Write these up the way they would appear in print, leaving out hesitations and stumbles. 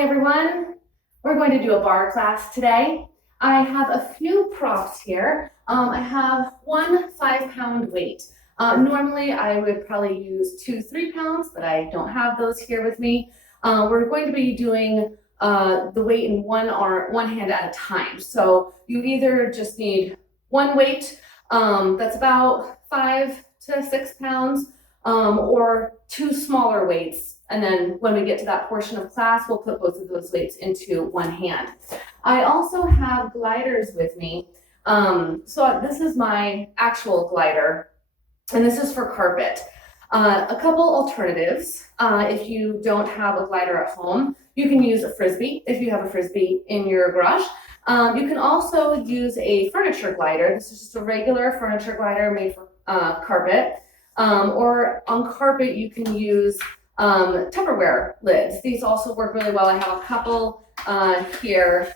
Hi everyone, we're going to do a bar class today. I have a few props here. I have one 5-pound weight. Normally I would probably use 2 3-pounds, but I don't have those here with me. We're going to be doing the weight in one hand at a time. So you either just need one weight that's about 5 to 6 pounds or 2 smaller weights. And then when we get to that portion of class, we'll put both of those weights into one hand. I also have gliders with me. So this is my actual glider, and this is for carpet. A couple alternatives. If you don't have a glider at home, you can use a Frisbee if you have a Frisbee in your garage. You can also use a furniture glider. This is just a regular furniture glider made for carpet. Or on carpet, you can use Tupperware lids. These also work really well. I have a couple here.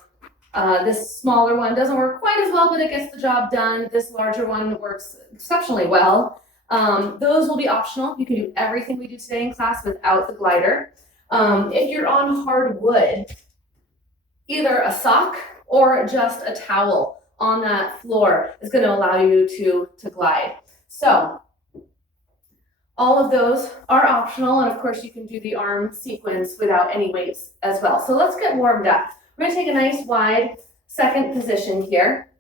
This smaller one doesn't work quite as well, but it gets the job done. This larger one works exceptionally well. Those will be optional. You can do everything we do today in class without the glider. If you're on hard wood, either a sock or just a towel on that floor is going to allow you to glide. So all of those are optional, and of course you can do the arm sequence without any weights as well. So let's get warmed up. We're going to take a nice wide second position here.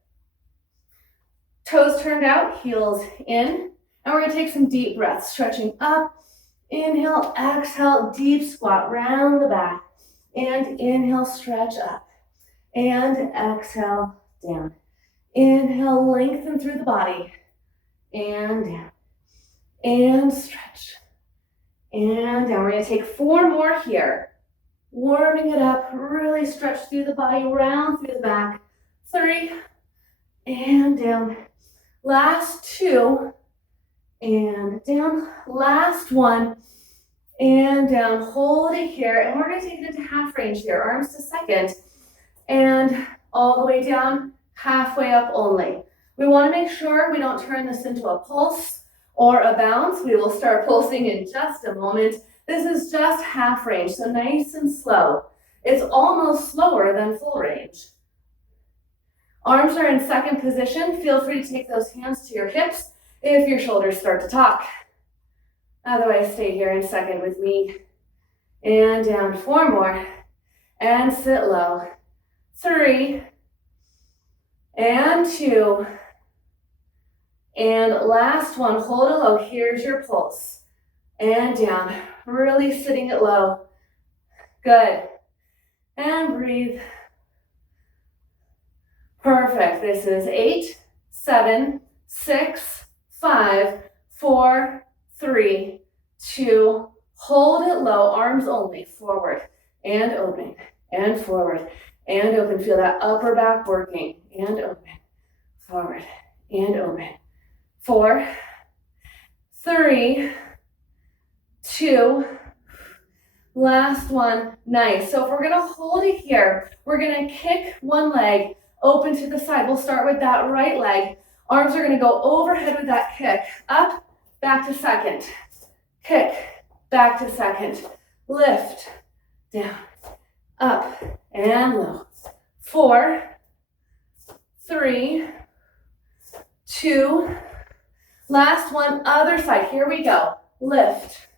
Toes turned out, heels in, and we're going to take some deep breaths, stretching up. Inhale, exhale, deep squat, round the back, and inhale, stretch up, and exhale, down. Inhale, lengthen through the body, and down. And stretch, and down. We're going to take 4 more here. Warming it up, really stretch through the body, round through the back. 3, and down. Last 2, and down. Last 1, and down. Hold it here, and we're going to take it into half range here. Arms to second, and all the way down, halfway up only. We want to make sure we don't turn this into a pulse or a bounce. We will start pulsing in just a moment. This is just half range, so nice and slow. It's almost slower than full range. Arms are in second position. Feel free to take those hands to your hips if your shoulders start to talk. Otherwise, stay here in second with me. And down, 4 more. And sit low. 3, and 2, and last one, hold it low. Here's your pulse. And down, really sitting it low. Good. And breathe. Perfect. This is 8, 7, 6, 5, 4, 3, 2. Hold it low, arms only. Forward and open and forward and open. Feel that upper back working and open. Forward and open. 4, 3, 2, last one. Nice. So if we're going to hold it here, we're going to kick one leg open to the side. We'll start with that right leg. Arms are going to go overhead with that kick. Up, back to second. Kick, back to second. Lift, down, up, and low. 4, 3, 2, last one, other side. Here we go. Lift,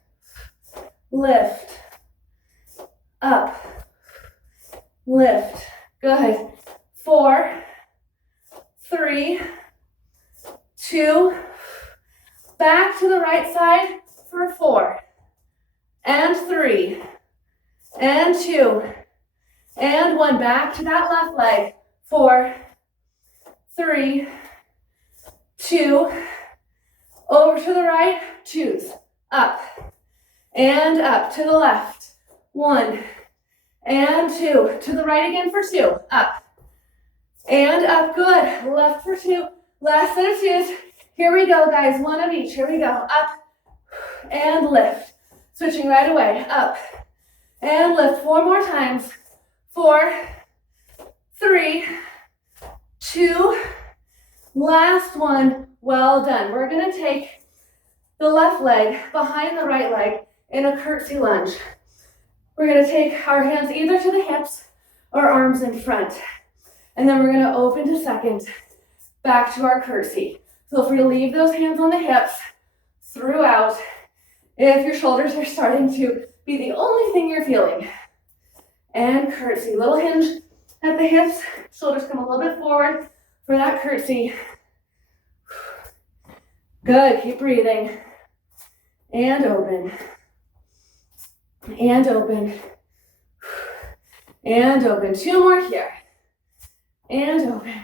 lift, up, lift. Good. 4, 3, 2, back to the right side for 4, and 3, and 2, and 1. Back to that left leg. 4, 3, 2, over to the right, 2s, up, and up to the left, 1, and 2, to the right again for 2, up, and up, good, left for 2, last set of 2s, here we go guys, 1 of each, here we go, up, and lift, switching right away, up, and lift, 4 more times, 4, 3, 2, last one. Well done. We're going to take the left leg behind the right leg in a curtsy lunge. We're gonna take our hands either to the hips or arms in front. And then we're gonna open to second, back to our curtsy. Feel free to leave those hands on the hips throughout if your shoulders are starting to be the only thing you're feeling. And curtsy, little hinge at the hips, shoulders come a little bit forward for that curtsy. Good, keep breathing. And open. And open. And open. 2 more here. And open.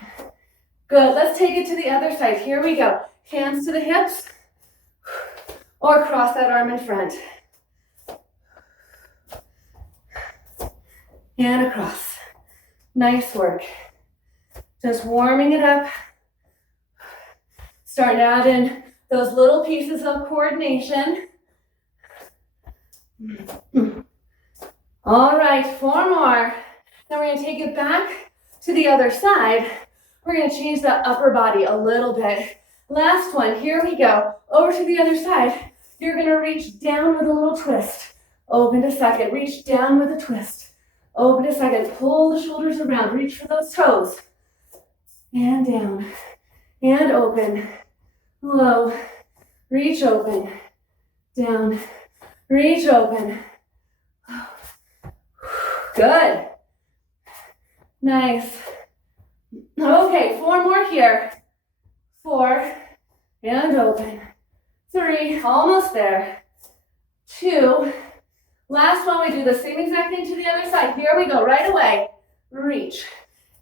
Good, let's take it to the other side. Here we go. Hands to the hips. Or cross that arm in front. And across. Nice work. Just warming it up. Start to add in those little pieces of coordination. All right, 4 more. Then we're gonna take it back to the other side. We're gonna change that upper body a little bit. Last one, here we go. Over to the other side. You're gonna reach down with a little twist. Open to second, reach down with a twist. Open to second, pull the shoulders around, reach for those toes. And down, and open, low, reach open, down, reach open. Good. Nice. Okay, 4 more here. 4, and open. 3, almost there. 2, last one, we do the same exact thing to the other side. Here we go, right away. Reach,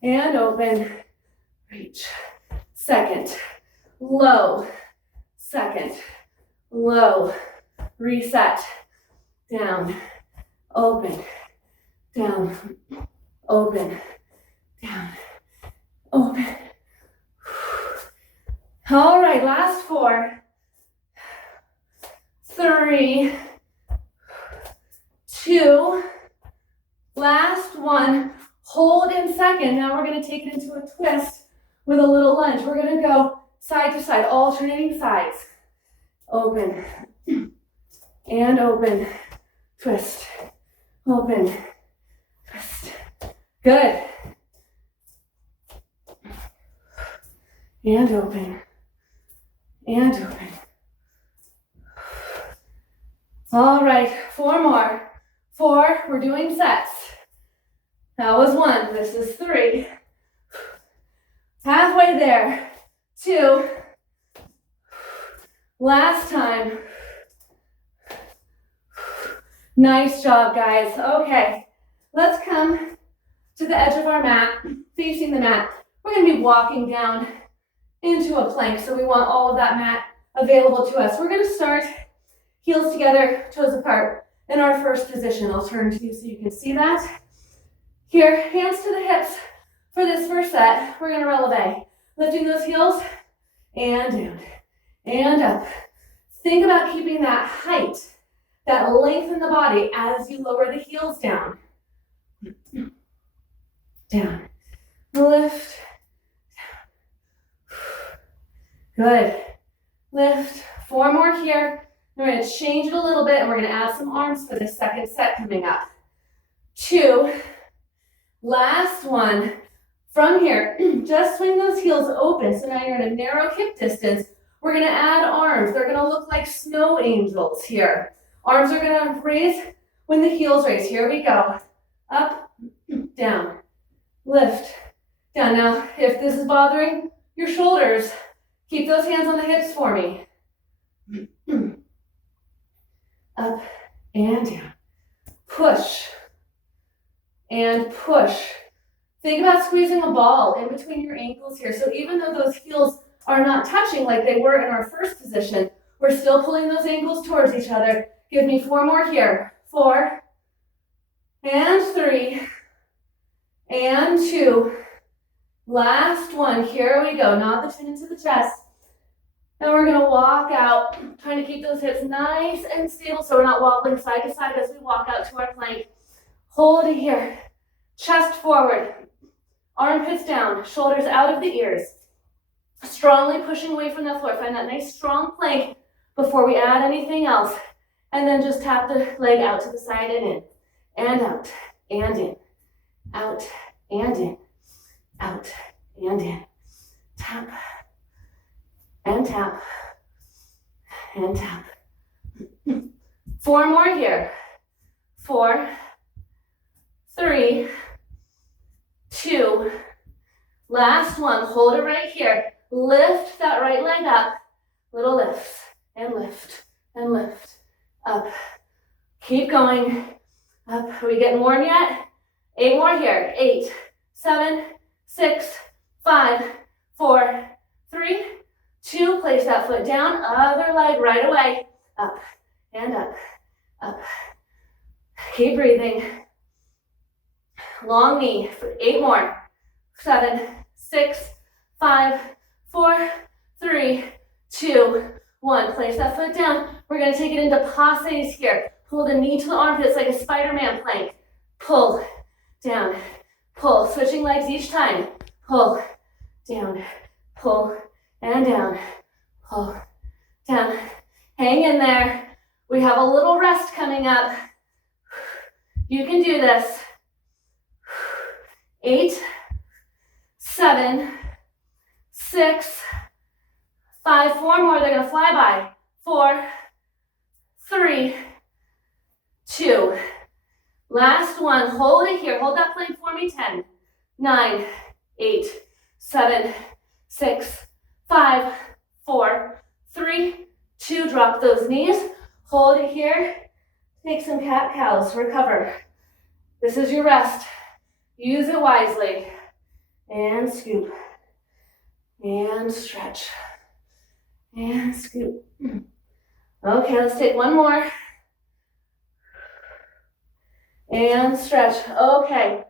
and open, reach. Second, low, second, low, reset, down, open, down, open, down, open. All right, last 4, 3, 2, last one. Hold in second. Now we're going to take it into a twist with a little lunge. We're going to go side to side, alternating sides. Open and open, twist, open, twist. Good. And open, and open. All right, 4 more. 4, we're doing sets. That was 1, this is 3. Halfway there. 2. Last time. Nice job, guys. Okay, let's come to the edge of our mat, facing the mat. We're gonna be walking down into a plank, so we want all of that mat available to us. We're gonna start heels together, toes apart in our first position. I'll turn to you so you can see that. Here, hands to the hips for this first set. We're gonna releve, lifting those heels and down and up. Think about keeping that height, that length in the body as you lower the heels down. Down, lift, down. Good. Lift. 4 more here. We're going to change it a little bit, and we're going to add some arms for this second set coming up. 2. Last one. From here, just swing those heels open. So now you're in a narrow hip distance. We're going to add arms. They're going to look like snow angels here. Arms are going to raise when the heels raise. Here we go. Up, down, lift, down. Now, if this is bothering your shoulders, keep those hands on the hips for me. Up and down. Push and push. Think about squeezing a ball in between your ankles here. So even though those heels are not touching like they were in our first position, we're still pulling those ankles towards each other. Give me 4 more here. 4 and 3 and 2. Last one. Here we go. Nod the chin into the chest. And we're going to walk out, trying to keep those hips nice and stable so we're not wobbling side to side as we walk out to our plank. Hold it here. Chest forward. Armpits down. Shoulders out of the ears. Strongly pushing away from the floor. Find that nice strong plank before we add anything else. And then just tap the leg out to the side and in. and out, and in, out, and in, out, and in. Tap, and tap, and tap. 4 more here. 4, 3, 2, last one. Hold it right here. Lift that right leg up. Little lifts, and lift, and lift. Up. Keep going. Up. Are we getting warm yet? 8 more here. 8, 7, 6, 5, 4, 3, 2. Place that foot down. Other leg right away. Up and up, up. Keep breathing. Long knee for 8 more. 7, 6, 5, 4, 3, 2, 1. Place that foot down. We're going to take it into passes here. Pull the knee to the armpits like a Spider-Man plank. Pull, down, pull. Switching legs each time. Pull, down, pull, and down, pull, down. Hang in there. We have a little rest coming up. You can do this. 8, 7, 6, 5, 4 more. They're going to fly by. 4, 3, 2. Last one. Hold it here. Hold that plank for me. 10, 9, 8, 7, 6, 5, 4, 3, 2. Drop those knees. Hold it here. Take some cat-cows. Recover. This is your rest. Use it wisely. And scoop. And stretch. And scoop. Okay, let's take one more. And stretch. Okay.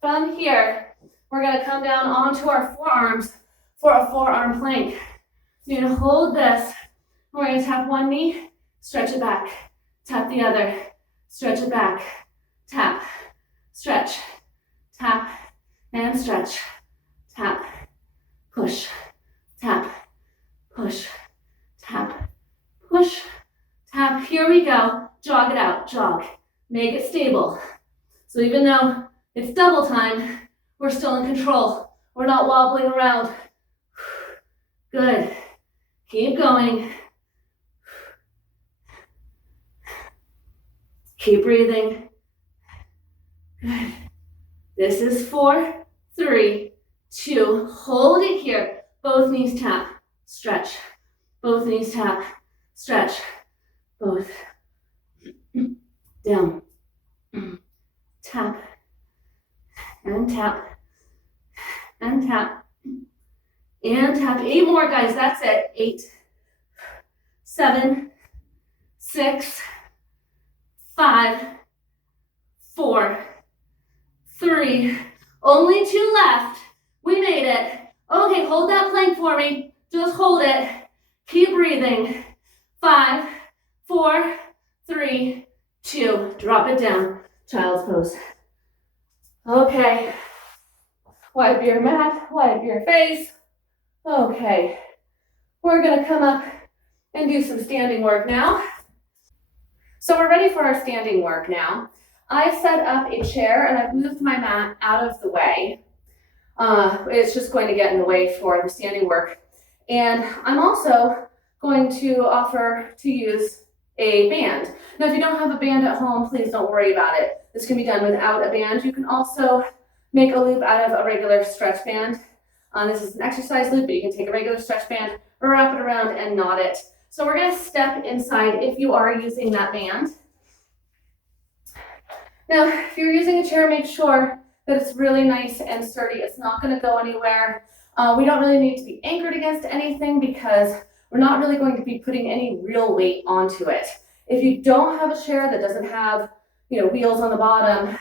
From here, we're going to come down onto our forearms for a forearm plank. You're going to hold this. We're going to tap one knee. Stretch it back. Tap the other. Stretch it back. Tap. Stretch. Tap. And stretch. Tap. Push. Tap. Push. Tap. Push. Tap. Here we go. Jog it out. Jog. Make it stable. So even though it's double time, we're still in control. We're not wobbling around. Good. Keep going. Keep breathing. Good. This is 4, 3, 2. Hold it here. Both knees tap. Stretch. Both knees tap. Stretch. Both. Down. Tap. And tap. And tap. And tap. 8 more, guys. That's it. 8, 7, 6, 5, 4, 3. Only 2 left. We made it. Okay, hold that plank for me. Just hold it. Keep breathing. 5, 4, 3, 2. Drop it down. Child's pose. Okay. Wipe your mat. Wipe your face. Okay. We're going to come up and do some standing work now. So we're ready for our standing work now. I've set up a chair and I've moved my mat out of the way. It's just going to get in the way for the standing work. And I'm also going to offer to use a band. Now, if you don't have a band at home, please don't worry about it. This can be done without a band. You can also make a loop out of a regular stretch band. This is an exercise loop, but you can take a regular stretch band, wrap it around, and knot it. So we're going to step inside if you are using that band. Now, if you're using a chair, make sure that it's really nice and sturdy. It's not going to go anywhere. We don't really need to be anchored against anything because we're not really going to be putting any real weight onto it. If you don't have a chair that doesn't have, wheels on the bottom,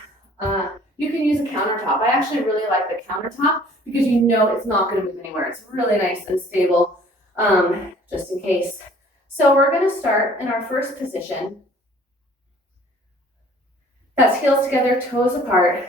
you can use a countertop. I actually really like the countertop because it's not going to move anywhere. It's really nice and stable, just in case. So we're going to start in our first position. That's heels together, toes apart.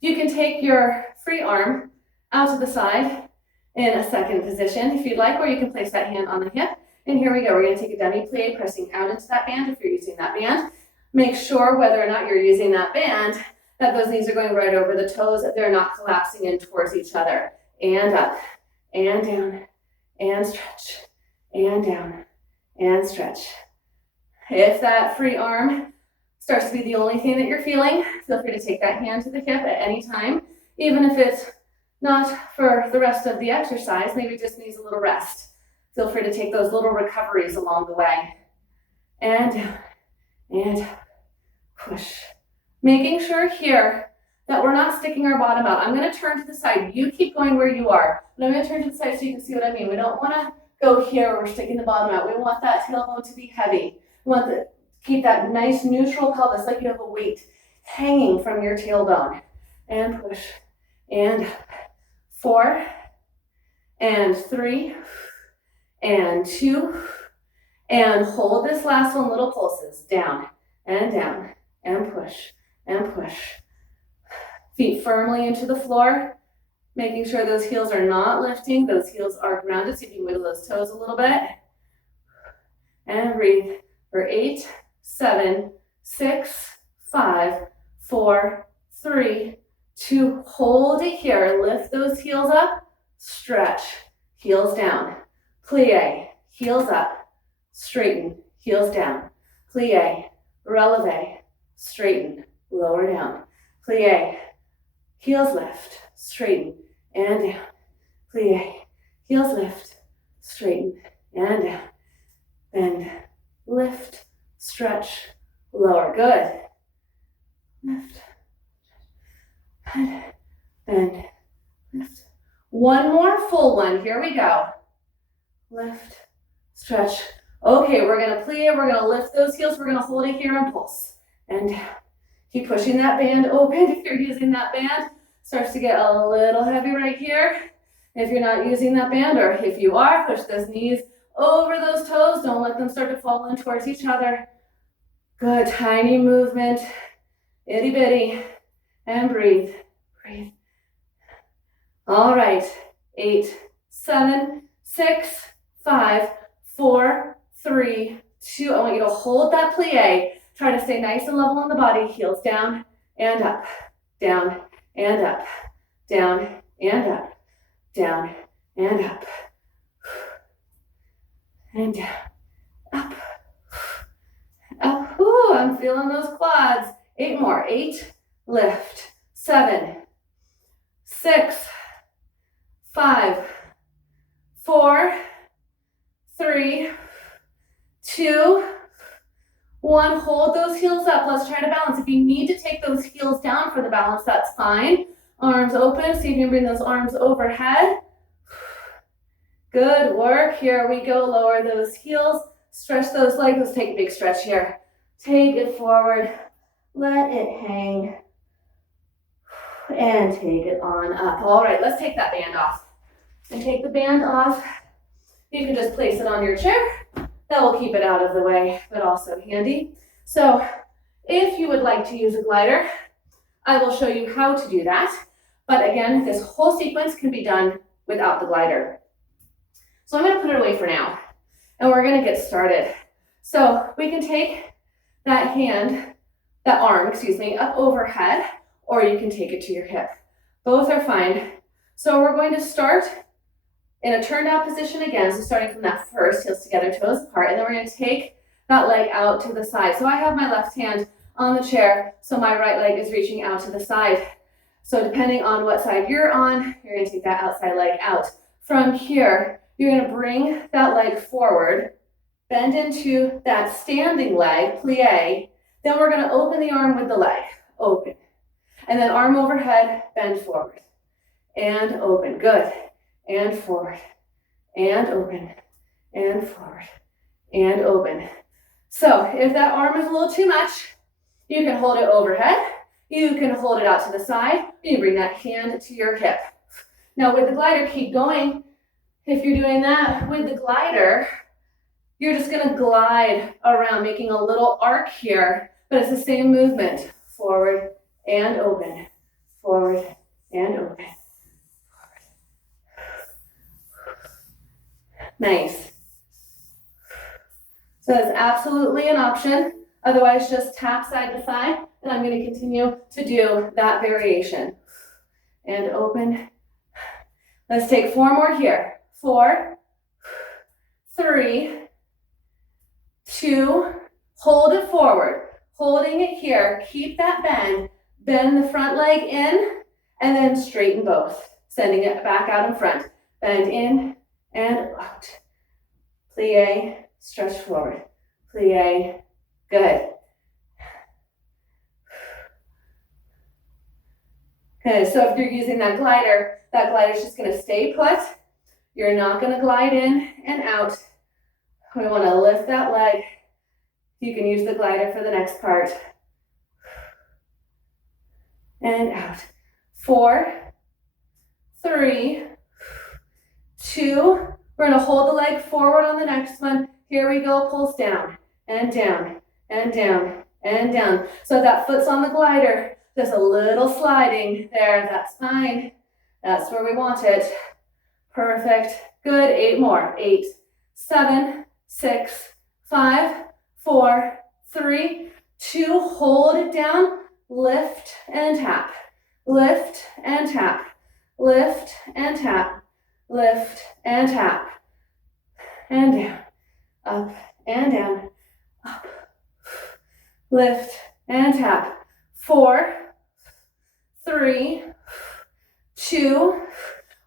You can take your free arm out to the side in a second position if you'd like, or you can place that hand on the hip. And here we go. We're going to take a demi-plie, pressing out into that band if you're using that band. Make sure whether or not you're using that band that those knees are going right over the toes, that they're not collapsing in towards each other. And up, and down, and stretch, and down, and stretch. If that free arm starts to be the only thing that you're feeling, feel free to take that hand to the hip at any time, even if it's not for the rest of the exercise, maybe it just needs a little rest. Feel free to take those little recoveries along the way. And down, and push. Making sure here that we're not sticking our bottom out. I'm going to turn to the side. You keep going where you are, but I'm going to turn to the side so you can see what I mean. We don't want to go here where we're sticking the bottom out. We want that tailbone to be heavy. We want to keep that nice neutral pelvis, like you have a weight hanging from your tailbone. And push. And 4, and 3, and 2, and hold this last one, little pulses, down, and push, and push. Feet firmly into the floor, making sure those heels are not lifting, those heels are grounded, so you can wiggle those toes a little bit. And breathe for 8, 7, 6, 5, 4, 3, 2, hold it here, lift those heels up, stretch, heels down, plie, heels up, straighten, heels down, plie, releve, straighten, lower down, plie, heels lift, straighten, and down, plie, heels lift, straighten, and down, bend, lift, stretch, lower, good, lift, bend, lift. One more full one, here we go. Lift, stretch. Okay, we're gonna plie, we're gonna lift those heels, we're gonna hold it here and pulse. And down. Keep pushing that band open if you're using that band. Starts to get a little heavy right here. If you're not using that band, or if you are, push those knees over those toes. Don't let them start to fall in towards each other. Good, tiny movement, itty bitty, and breathe, breathe. All right, 8, 7, 6, 5, 4, 3, 2. I want you to hold that plie. Try to stay nice and level on the body. Heels down and up, down and up, down and up, down and up, and down, up, up. Ooh, I'm feeling those quads. 8 more. 8, lift. 7, 6, 5, 4, 3, 2, 1. Hold those heels up. Let's try to balance. If you need to take those heels down for the balance, that's fine. Arms open. See if you can bring those arms overhead. Good work. Here we go. Lower those heels. Stretch those legs. Let's take a big stretch here. Take it forward. Let it hang. And take it on up. All right, let's take that band off. And take the band off. You can just place it on your chair. That will keep it out of the way, but also handy. So if you would like to use a glider, I will show you how to do that. But again, this whole sequence can be done without the glider. So I'm going to put it away for now, and we're going to get started. So we can take that hand, that arm, excuse me, up overhead, or you can take it to your hip. Both are fine. So we're going to start in a turned out position again, so starting from that first, heels together, toes apart, and then we're going to take that leg out to the side. So I have my left hand on the chair, so my right leg is reaching out to the side. So depending on what side you're on, you're going to take that outside leg out. From here, you're going to bring that leg forward, bend into that standing leg, plie. Then we're going to open the arm with the leg, open. And then arm overhead, bend forward, and open, good. And forward, and open, and forward, and open. So if that arm is a little too much, you can hold it overhead, you can hold it out to the side, you bring that hand to your hip. Now with the glider, keep going. If you're doing that with the glider, you're just gonna glide around, making a little arc here, but it's the same movement, forward and open, forward and open. Nice. So that's absolutely an option Otherwise, just tap side to side, and I'm going to continue to do that variation. And open. Let's take 4 more here. 4, 3, 2, hold it forward. Holding it here, keep that bend. Bend the front leg in, and then straighten both. Sending it back out in front. Bend in and out. Plie, stretch forward. Plie, good. Okay, so if you're using that glider's just gonna stay put. You're not gonna glide in and out. We wanna lift that leg. You can use the glider for the next part. And out. 4, 3, 2. We're gonna hold the leg forward on the next one. Here we go, pulse down, and down, and down, and down. So if that foot's on the glider, just a little sliding there, that's fine. That's where we want it. Perfect, good, 8 more. 8, 7, 6, 5, 4, 3, 2, hold it down, lift and tap, lift and tap, lift and tap, lift and tap, and down, up and down, up, lift and tap. 4, 3, 2,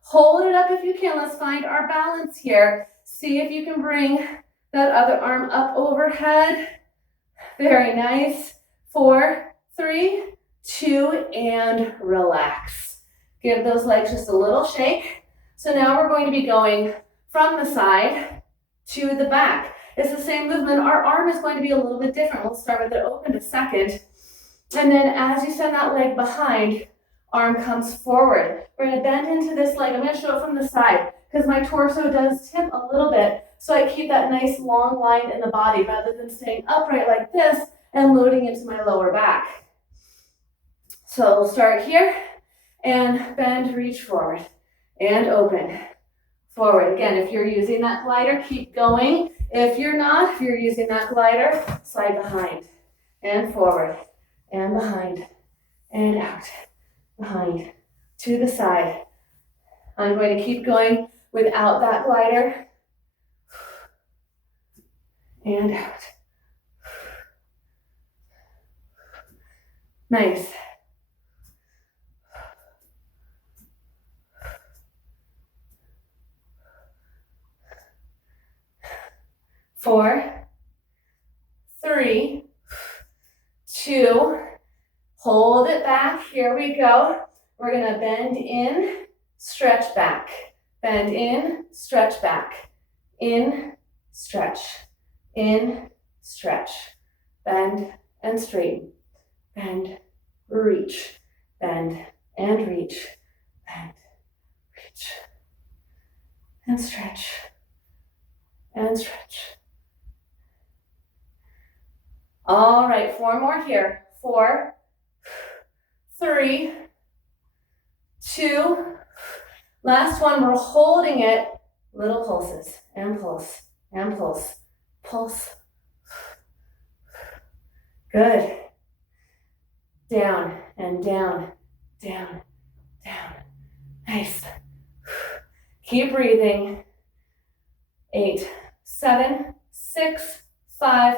hold it up if you can. Let's find our balance here. See if you can bring that other arm up overhead. Very nice. 4, 3, 2, and relax. Give those legs just a little shake. So now we're going to be going from the side to the back. It's the same movement. Our arm is going to be a little bit different. We'll start with it open a second. And then as you send that leg behind, arm comes forward. We're going to bend into this leg. I'm going to show it from the side because my torso does tip a little bit. So I keep that nice long line in the body rather than staying upright like this and loading into my lower back. So we'll start here and bend, reach forward and open. Forward. Again, if you're using that glider, keep going. If you're not, if you're using that glider, slide behind and forward and behind and out, behind, to the side. I'm going to keep going without that glider and out. Nice. Four, 3, 2, hold it back. Here we go. We're going to bend in, stretch back. Bend in, stretch back. In, stretch. In, stretch. Bend and straighten. Bend, reach. Bend and reach. Bend, reach. And stretch. And stretch. All right, 4 more here. 4, 3, 2. Last one, we're holding it. Little pulses, and pulse, and pulse, pulse. Good. Down, and down, down, down. Nice. Keep breathing. 8, 7, 6, 5,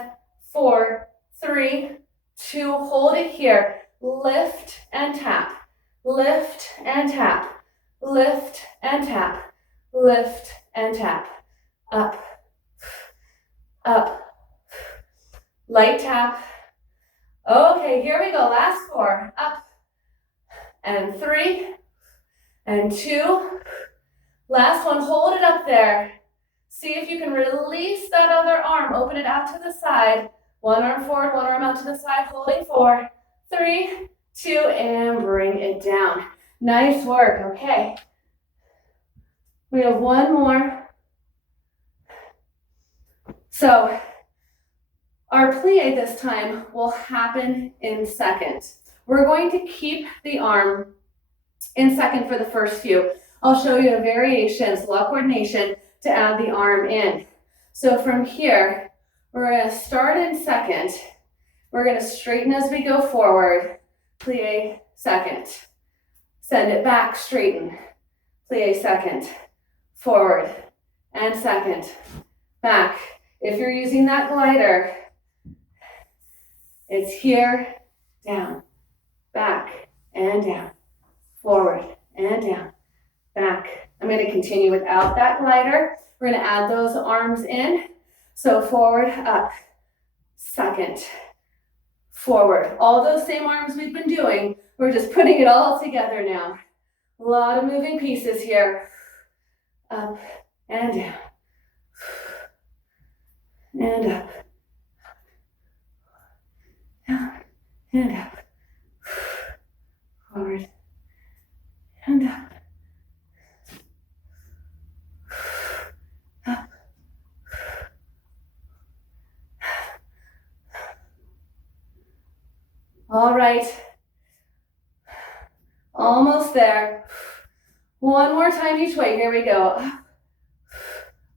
4, 3, 2. Hold it here. Lift and tap. Lift and tap. Lift and tap. Lift and tap. Up. Up. Light tap. Okay, here we go. Last 4. Up. And 3. And 2. Last one. Hold it up there. See if you can release that other arm. Open it out to the side. One arm forward, one arm out to the side. Holding 4, 3, 2, and bring it down. Nice work. Okay. We have 1 more. So our plie this time will happen in second. We're going to keep the arm in second for the first few. I'll show you a variation, it's a lot of coordination, to add the arm in. So from here, we're going to start in second, We're gonna straighten as we go forward. Plie second. Send it back, straighten. Plie second. Forward and second. Back. If you're using that glider, it's here, down, back, and down, forward, and down, back. I'm going to continue without that glider. We're going to add those arms in. So forward, up, second, forward. All those same arms we've been doing, we're just putting it all together now. A lot of moving pieces here. Up and down, and up, down, and up, forward, and up, up. All right, almost there. One more time each way, here we go.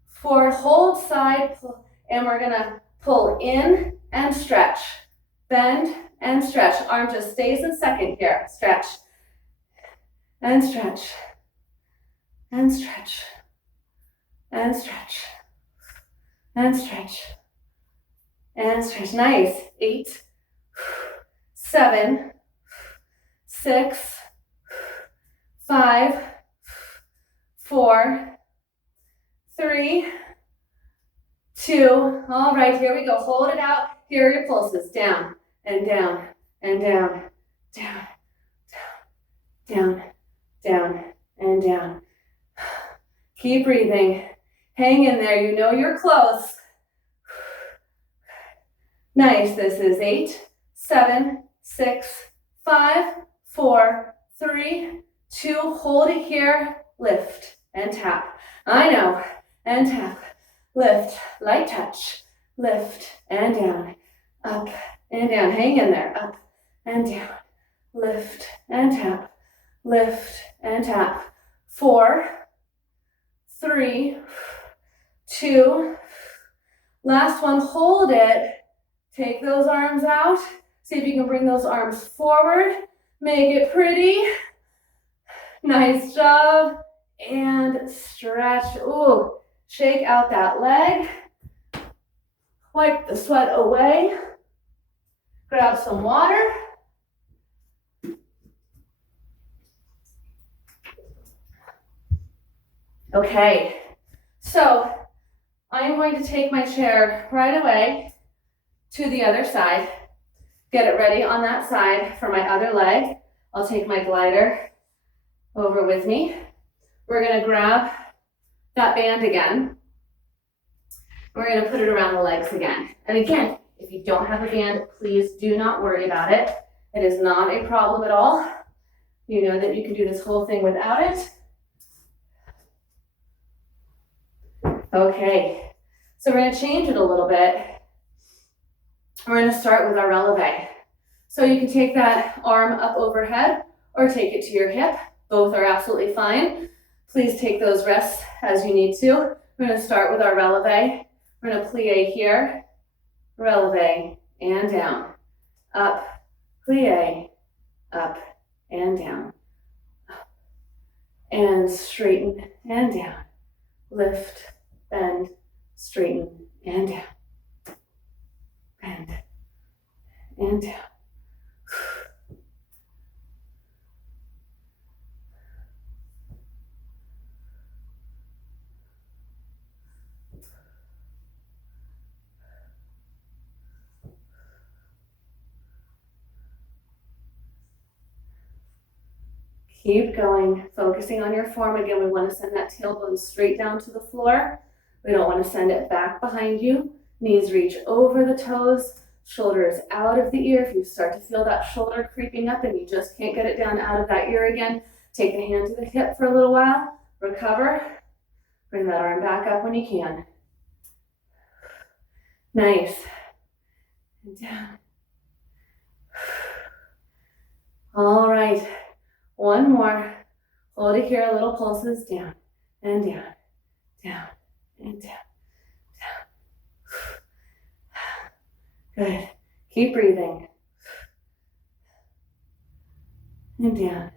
Forward, hold, side, pull, and we're gonna pull in and stretch. Bend and stretch. Arm just stays in second here. Stretch and stretch and stretch and stretch and stretch and stretch. Nice. 8, 7, 6, 5, 4, 3, 2. All right, here we go. Hold it out. Here are your pulses. Down and down and down, down, down, down, and down. Keep breathing. Hang in there. You know you're close. Nice. This is 8, 7, 6, 5, 4, 3, 2. Hold it here. Lift and tap. I know. And tap. Lift. Light touch. Lift and down. Up and down. Hang in there. Up and down. Lift and tap. Lift and tap. 4, 3, 2. Last one. Hold it. Take those arms out. See if you can bring those arms forward. Make it pretty. Nice job. And stretch. Ooh. Shake out that leg. Wipe the sweat away. Grab some water. Okay, so I'm going to take my chair right away to the other side. Get it ready on that side for my other leg. I'll take my glider over with me. We're going to grab that band again. We're going to put it around the legs again. And again, if you don't have a band, please do not worry about it. It is not a problem at all. You know that you can do this whole thing without it. Okay, so we're going to change it a little bit. We're going to start with our releve. So you can take that arm up overhead or take it to your hip. Both are absolutely fine. Please take those rests as you need to. We're going to start with our releve. We're going to plie here, releve, and down. Up, plie, up, and down. Up, and straighten, and down. Lift, bend, straighten, and down. Bend, and down. Keep going, focusing on your form. Again, we want to send that tailbone straight down to the floor. We don't want to send it back behind you. Knees reach over the toes, shoulders out of the ear. If you start to feel that shoulder creeping up and you just can't get it down out of that ear again, take the hand to the hip for a little while, recover, bring that arm back up when you can. Nice. And down. All right. One more. Hold it here, little pulses down and down, down and down, down. Good. Keep breathing. And down.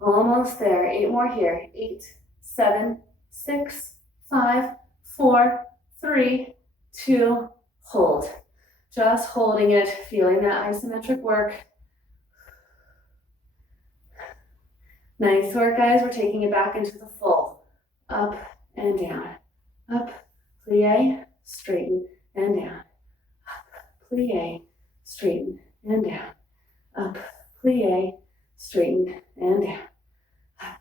Almost there. 8 more here. 8, 7, 6, 5, 4, 3, 2, hold. Just holding it, feeling that isometric work. Nice work, guys. We're taking it back into the full. Up and down. Up, plie, straighten, and down. Up, plie, straighten, and down. Up, plie, straighten, and down. Up,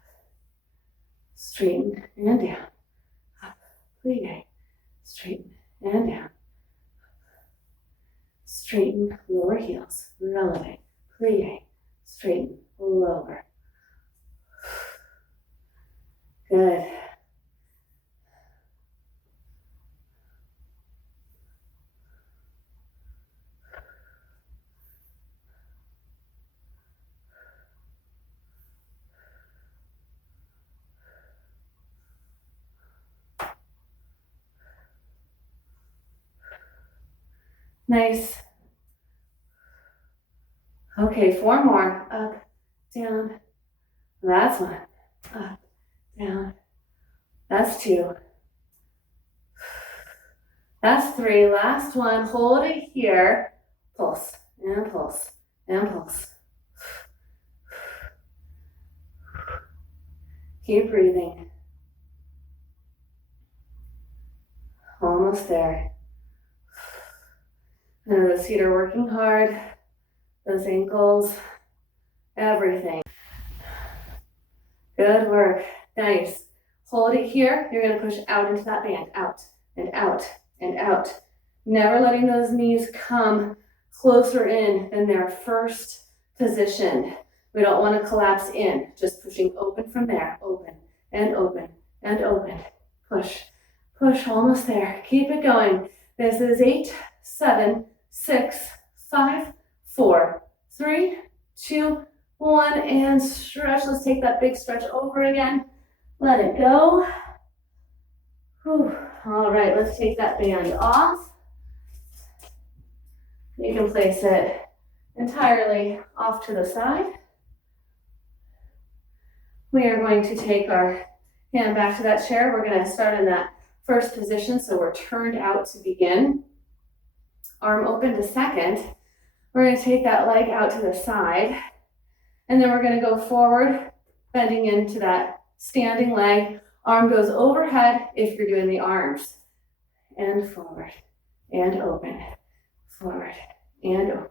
straighten, and down. Up, plie, straighten, and down. Straighten, lower heels, releve, plie, straighten, lower. Good. Nice. Okay, 4 more. Up, down. That's 1. Up, down. That's 2. That's 3. Last 1. Hold it here. Pulse and pulse and pulse. Keep breathing. Almost there. I know those feet are working hard. Those ankles, everything. Good work. Nice. Hold it here. You're going to push out into that band. Out and out and out. Never letting those knees come closer in than their first position. We don't want to collapse in. Just pushing open from there. Open and open and open. Push. Push. Almost there. Keep it going. This is 8, 7, 6, 5, 4, 3, 2, 1, and stretch. Let's take that big stretch over again. Let it go. Whew. All right, let's take that band off. You can place it entirely off to the side. We are going to take our hand back to that chair. We're going to start in that first position, so we're turned out to begin. Arm open to second. We're going to take that leg out to the side, and then we're going to go forward, bending into that standing leg. Arm goes overhead if you're doing the arms, and forward, and open, forward, and open,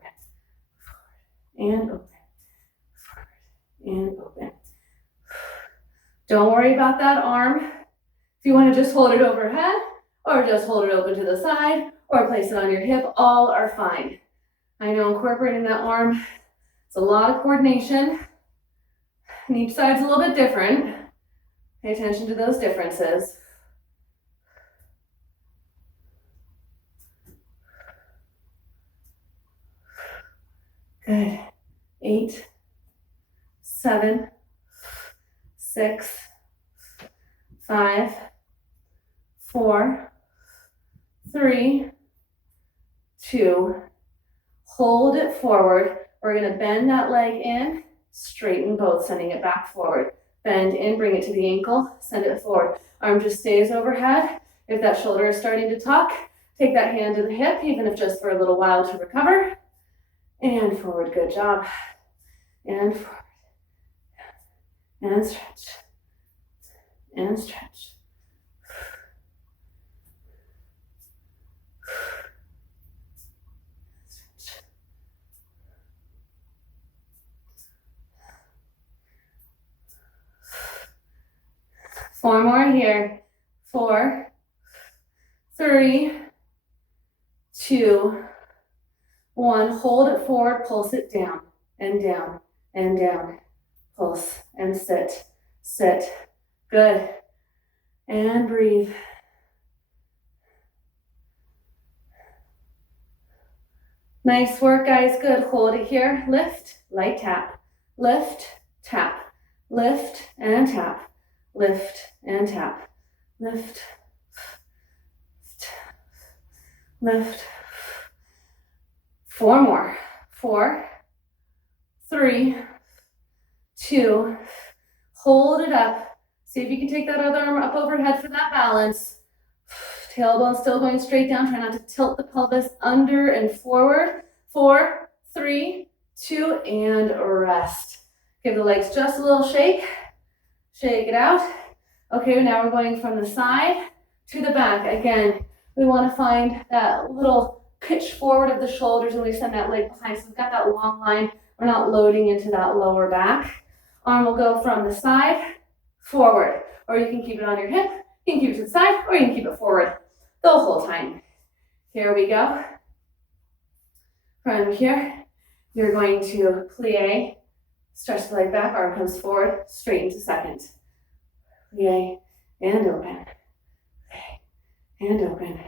forward, and open, forward, and open. Don't worry about that arm. If you want to just hold it overhead, or just hold it open to the side, or place it on your hip, all are fine. I know incorporating that arm, it's a lot of coordination, and each side's a little bit different. Pay attention to those differences. Good. 8, 7, 6, 5, 4, 3, 2, hold it forward. We're going to bend that leg in, straighten both, sending it back forward. Bend in, bring it to the ankle, send it forward. Arm just stays overhead. If that shoulder is starting to tuck, take that hand to the hip, even if just for a little while to recover. And forward, good job. And forward. And stretch. And stretch. 4 more here. 4, 3, 2, 1. Hold it forward, pulse it down and down and down. Pulse and sit, sit. Good. And breathe. Nice work, guys. Good. Hold it here. Lift, light tap. Lift, tap. Lift and tap. Lift and tap. Lift, lift. 4 more. 4, 3, 2, hold it up. See if you can take that other arm up overhead for that balance. Tailbone still going straight down. Try not to tilt the pelvis under and forward. 4, 3, 2, and rest. Give the legs just a little shake. Shake it out. Okay, now we're going from the side to the back. Again, we want to find that little pitch forward of the shoulders when we send that leg behind. So we've got that long line. We're not loading into that lower back. Arm will go from the side forward, or you can keep it on your hip. You can keep it to the side, or you can keep it forward the whole time. Here we go. From here, you're going to plie, stretch the leg back, arm comes forward, straighten to second. Plie, and open. And open.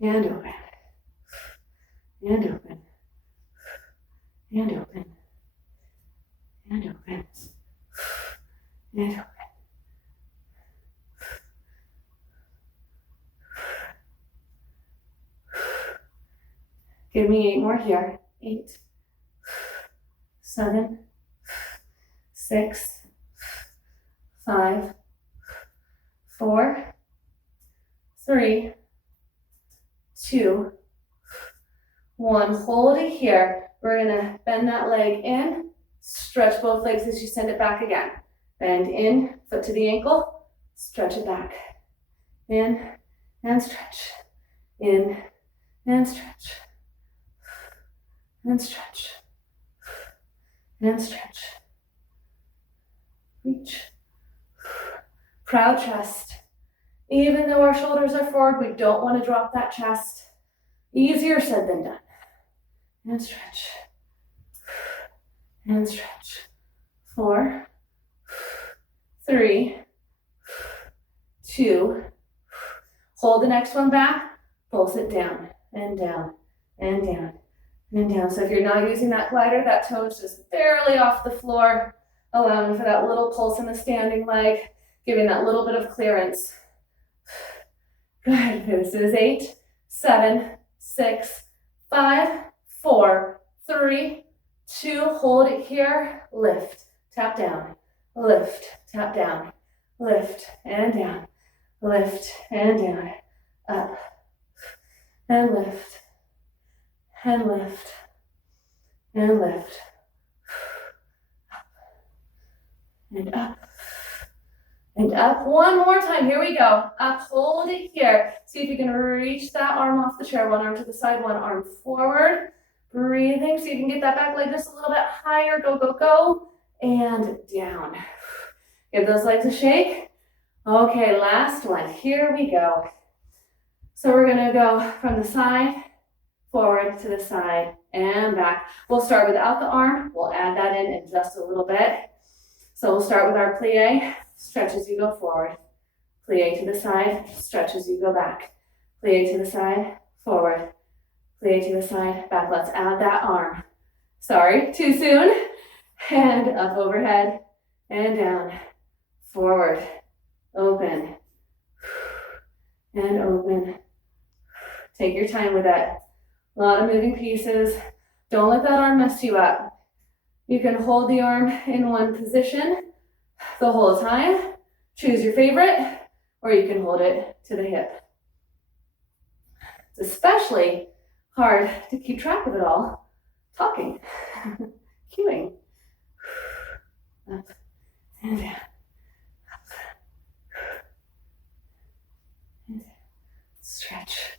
And open. And open. And open. And open. And open. Give me 8 more here. 8, 7, 6, 5, 4, 3, 2, 1. Hold it here. We're gonna bend that leg in, stretch both legs as you send it back again. Bend in, foot to the ankle, stretch it back. In and stretch. In and stretch. And stretch. And stretch. Reach. Proud chest. Even though our shoulders are forward, we don't want to drop that chest. Easier said than done. And stretch. And stretch. 4, 3, 2. Hold the next one back. Pulse it down and down and down and down. So if you're not using that glider, that toe is just barely off the floor, allowing for that little pulse in the standing leg, giving that little bit of clearance. Good. This is 8, 7, 6, 5, 4, 3, 2. Hold it here. Lift. Tap down. Lift. Tap down. Lift and down. Lift and down. Up. And lift. And lift. And lift. Up. And up. And up. One more time. Here we go. Up. Hold it here. See if you can reach that arm off the chair. One arm to the side, one arm forward. Breathing. See if you can get that back leg just a little bit higher. Go, go, go. And down. Give those legs a shake. Okay, last one. Here we go. So we're going to go from the side, forward to the side, and back. We'll start without the arm. We'll add that in just a little bit. So we'll start with our plie. Stretch as you go forward. Plie to the side. Stretch as you go back. Plie to the side. Forward. Plie to the side. Back. Let's add that arm. Sorry, too soon. And up overhead. And down. Forward. Open. And open. Take your time with it. A lot of moving pieces. Don't let that arm mess you up. You can hold the arm in one position the whole time. Choose your favorite, or you can hold it to the hip. It's especially hard to keep track of it all talking, cueing. Up and down. Up. And down. Stretch.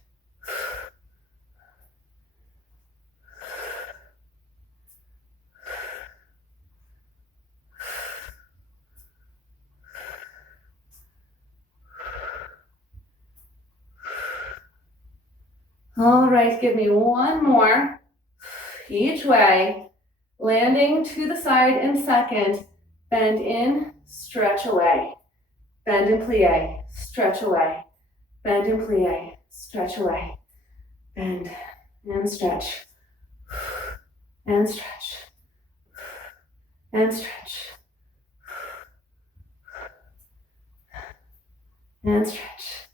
All right, give me one more. Each way. Landing to the side in second. Bend in, stretch away. Bend and plie, stretch away. Bend and plie, stretch away. Bend and stretch. And stretch. And stretch. And stretch.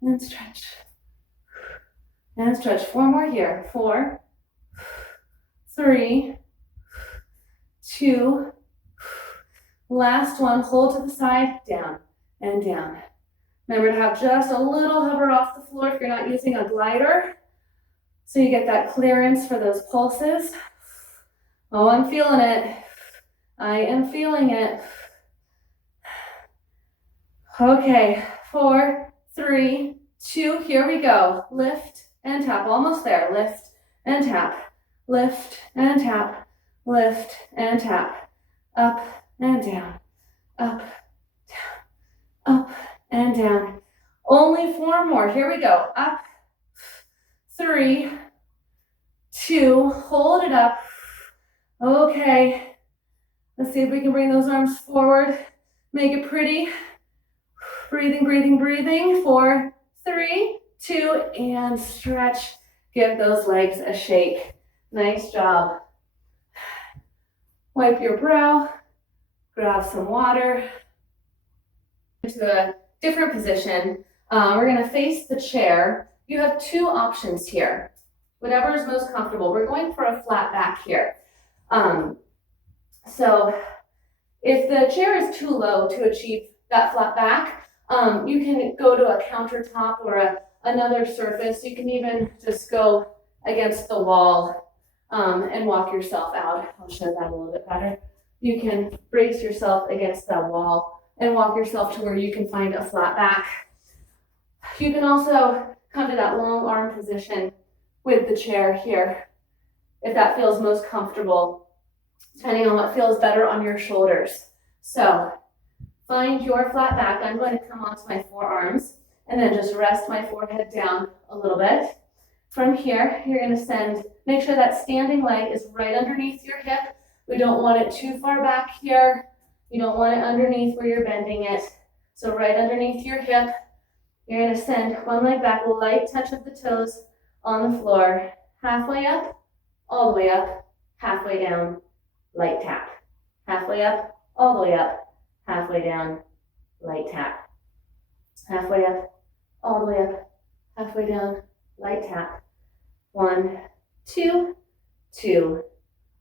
And stretch. And stretch. 4 more here. 4, 3, 2, last one. Hold to the side, down and down. Remember to have just a little hover off the floor if you're not using a glider, so you get that clearance for those pulses. Oh, I'm feeling it. I am feeling it. Okay, 4, 3, 2, here we go. Lift and tap, almost there. Lift and tap, lift and tap, lift and tap. Up and down, up, down, up and down. Only 4 more, here we go. Up, 3, 2, hold it up. Okay, let's see if we can bring those arms forward. Make it pretty. Breathing, breathing, breathing. 4, 3, 2, and stretch. Give those legs a shake. Nice job. Wipe your brow, grab some water. Into a different position. We're gonna face the chair. You have 2 options here. Whatever is most comfortable. We're going for a flat back here. So if the chair is too low to achieve that flat back, you can go to a countertop or another surface. You can even just go against the wall and walk yourself out. I'll show that a little bit better. You can brace yourself against that wall and walk yourself to where you can find a flat back. You can also come to that long arm position with the chair here, if that feels most comfortable, depending on what feels better on your shoulders. So find your flat back. I'm going to come onto my forearms and then just rest my forehead down a little bit. From here, you're going to make sure that standing leg is right underneath your hip. We don't want it too far back here. You don't want it underneath where you're bending it. So right underneath your hip, you're going to send one leg back, a light touch of the toes on the floor. Halfway up, all the way up, halfway down, light tap. Halfway up, all the way up, halfway down, light tap. Halfway up, all the way up, halfway down, light tap. 1, 2, 2,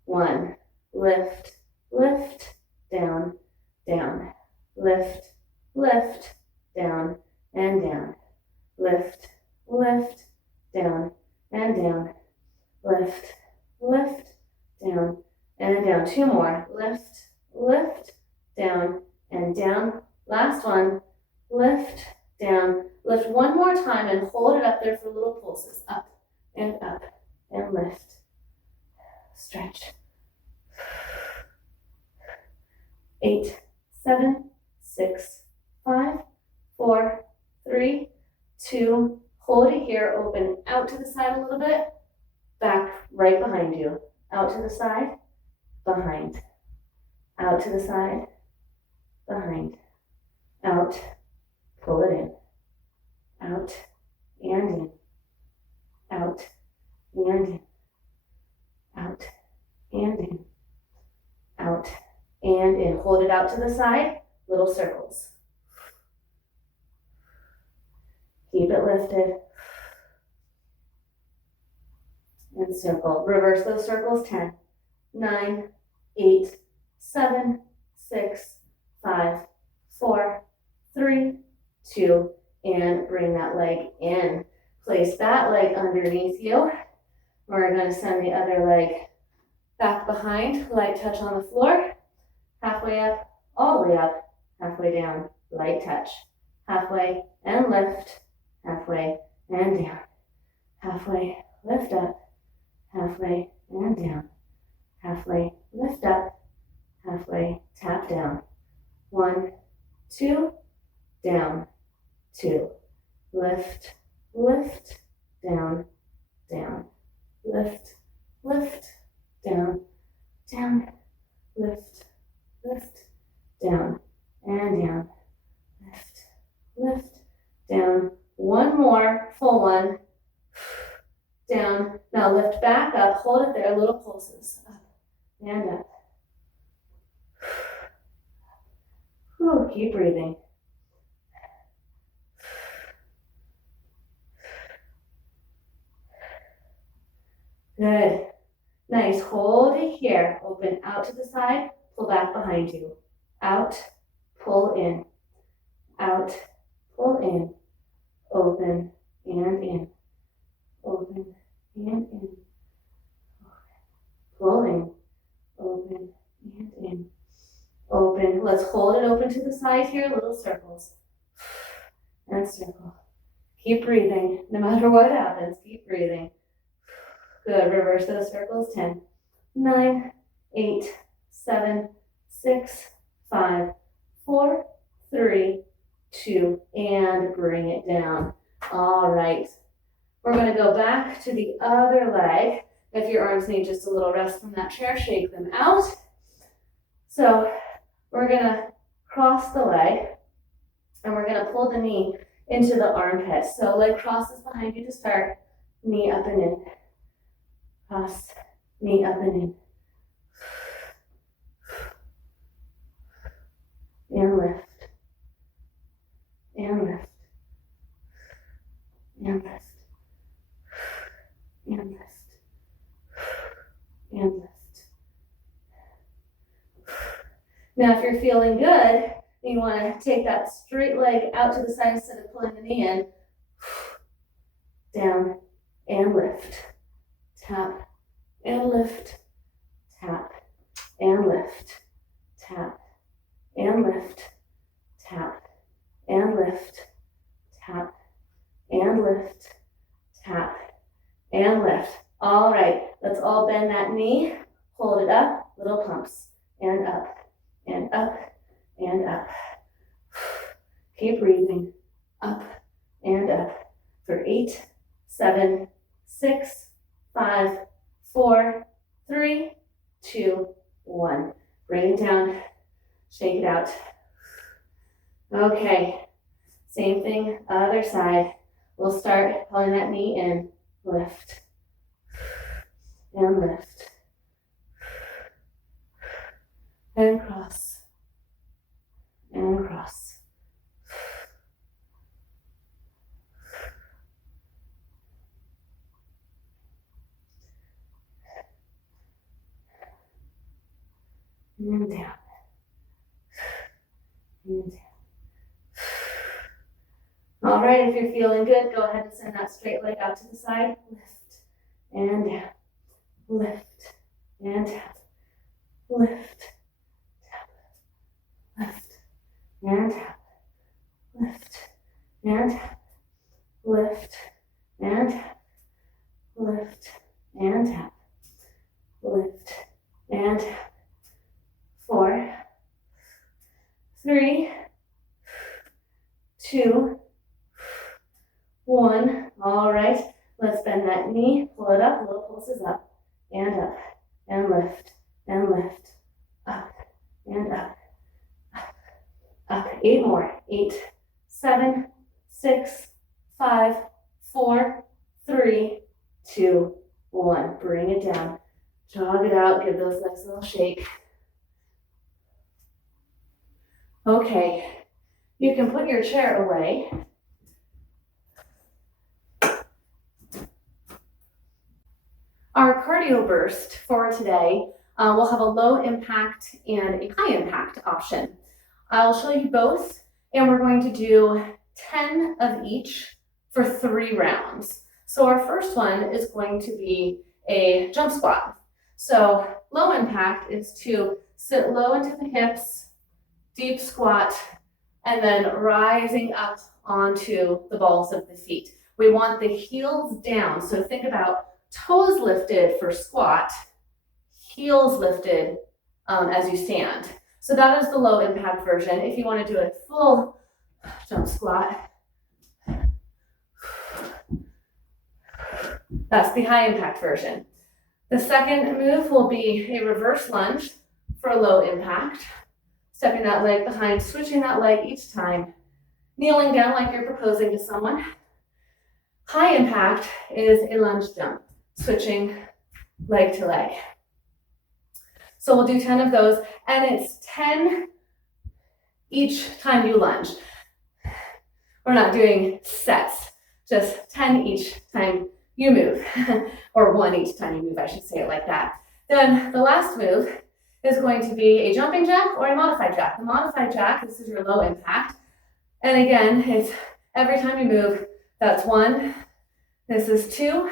1. Lift, lift, down, down. Lift, lift, down, and down. Lift, lift, down, and down. Lift, lift, down, and down. 2 more. Lift, lift, down, and down. Last one. Lift, down. Lift 1 more time and hold it up there for little pulses. Up and lift. Stretch. 8, 7, 6, 5, 4, 3, 2. Hold it here. Open out to the side a little bit. Back right behind you. Out to the side, behind. Out to the side, behind. Out. Pull it in. Out and in. Out and in. Out and in. Out and in. Hold it out to the side, little circles. Keep it lifted. And circle. Reverse those circles. 10, 9, 8, 7, 6, 5, 4, 3, 2, and bring that leg in. Place that leg underneath you. We're going to send the other leg back behind. Light touch on the floor. Halfway up, all the way up, halfway down, light touch. Halfway and lift, halfway and down. Halfway, lift up, halfway and down. Halfway, lift up, halfway, tap down. 1, 2, down, 2. Lift, lift, down, down. Lift, lift, down, down. Lift, lift, down, and down. Lift, lift, down. 1 more, full one. Down. Now lift back up, hold it there, little pulses. Up and up. Whew, keep breathing. Nice, hold it here. Open out to the side, pull back behind you. Out, pull in. Out, pull in. Open and in. Open and in. Pull in. Open and in. Open. Let's hold it open to the side here, little circles. And circle. Keep breathing. No matter what happens, keep breathing. Good. Reverse those circles. 10, 9, 8, 7, 6, 5, 4, 3, 2, and bring it down. All right. We're going to go back to the other leg. If your arms need just a little rest from that chair, shake them out. So we're going to cross the leg, and we're going to pull the knee into the armpit. So leg crosses behind you to start. Knee up and in. Cross, knee up and in. And lift. And lift. And lift. And lift. And lift. Now if you're feeling good, and you want to take that straight leg out to the side instead of pulling the knee in. Down and lift. Tap and lift. Tap and lift. Tap and lift. Tap and lift. Tap and lift. Tap and lift. All right, let's all bend that knee. Hold it up, little pumps. And up, and up, and up. Keep breathing. Up and up. For 8, 7, 6, 5, 4, 3, 2, 1. Bring it down. Shake it out. Okay. Same thing, other side. We'll start pulling that knee in. Lift. And lift. And cross. And cross. And down. And down. All right, if you're feeling good, go ahead and send that straight leg out to the side. Lift and down. Lift and down. Lift. Tap. Lift and tap. Lift and tap. Lift and tap. Lift and tap. Lift and tap. 4, 3, 2, 1. All right, let's bend that knee, pull it up, little pulses up, and lift, up, and up, up, up. 8 more. 8, 7, 6, 5, 4, 3, 2, 1. Bring it down. Jog it out, give those legs a little shake. Okay, you can put your chair away. Our cardio burst for today will have a low impact and a high impact option. I'll show you both, and we're going to do 10 of each for 3 rounds. So our first one is going to be a jump squat. So low impact is to sit low into the hips, deep squat, and then rising up onto the balls of the feet. We want the heels down. So think about toes lifted for squat, heels lifted as you stand. So that is the low impact version. If you want to do a full jump squat, that's the high impact version. The second move will be a reverse lunge for a low impact. Stepping that leg behind, switching that leg each time, kneeling down like you're proposing to someone. High impact is a lunge jump, switching leg to leg. So we'll do 10 of those, and it's 10 each time you lunge. We're not doing sets, just 10 each time you move, or 1 each time you move, I should say it like that. Then the last move is going to be a jumping jack or a modified jack. The modified jack, this is your low impact. And again, it's every time you move, that's 1, this is 2,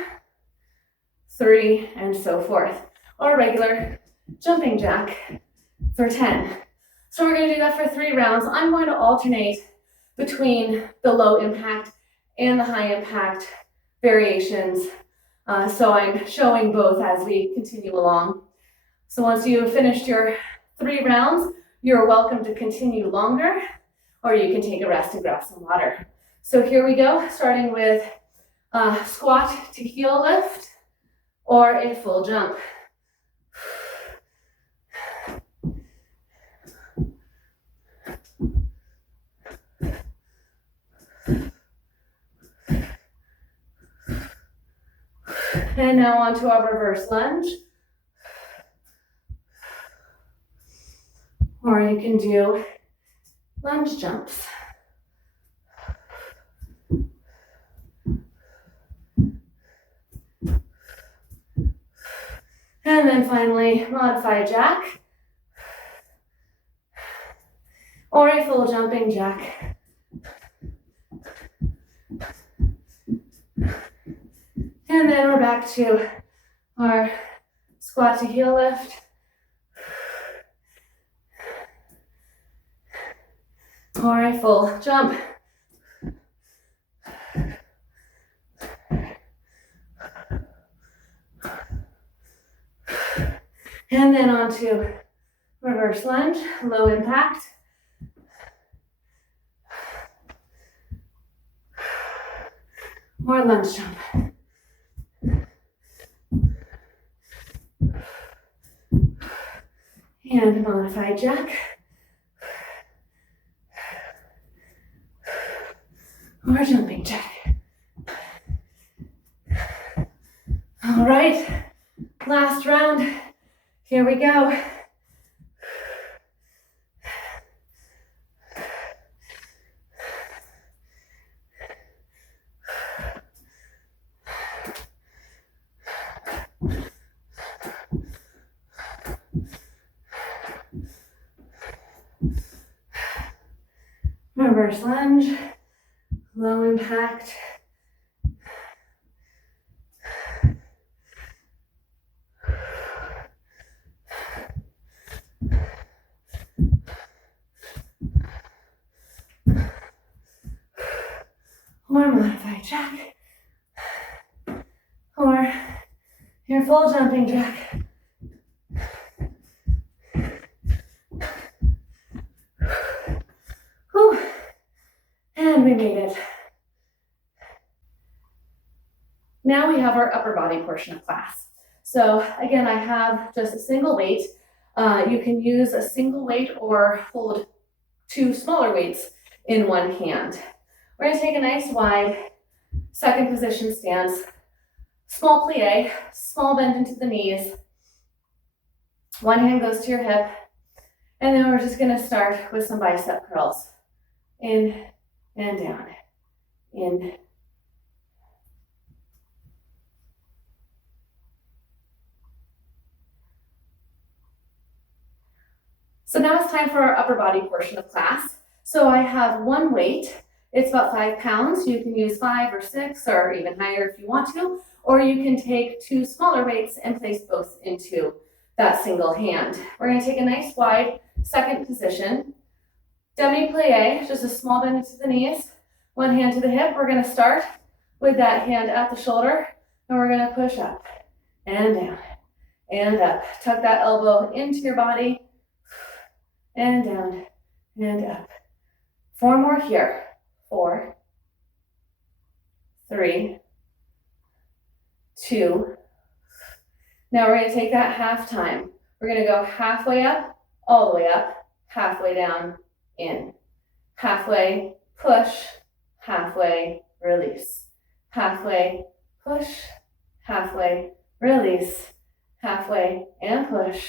3, and so forth. Or regular jumping jack for 10. So we're going to do that for 3 rounds. I'm going to alternate between the low impact and the high impact variations. So I'm showing both as we continue along. So once you've finished your 3 rounds, you're welcome to continue longer, or you can take a rest and grab some water. So here we go, starting with squat to heel lift or a full jump. And now onto our reverse lunge. Or you can do lunge jumps. And then finally, modified jack. Or a full jumping jack. And then we're back to our squat to heel lift. Or a full jump. And then onto reverse lunge, low impact. Or lunge jump. And modified jack. Or jumping jack. All right, last round. Here we go. Reverse lunge, low impact. Or modified jack. Or your full jumping jack. Whew. And we made it. Now we have our upper body portion of class. So again, I have just a single weight. You can use a single weight or hold 2 smaller weights in one hand. We're going to take a nice wide second position stance, small plie, small bend into the knees. One hand goes to your hip, and then we're just going to start with some bicep curls. In and down, in. So now it's time for our upper body portion of class. So I have one weight. It's about 5 pounds. You can use 5 or 6 or even higher if you want to, or you can take 2 smaller weights and place both into that single hand. We're going to take a nice wide second position. Demi-plie, just a small bend into the knees, one hand to the hip. We're going to start with that hand at the shoulder, and we're going to push up and down and up. Tuck that elbow into your body and down and up. 4 more here. 4, 3, 2. Now we're going to take that half time. We're going to go halfway up, all the way up, halfway down, in. Halfway, push, halfway, release. Halfway, push, halfway, release. Halfway, and push,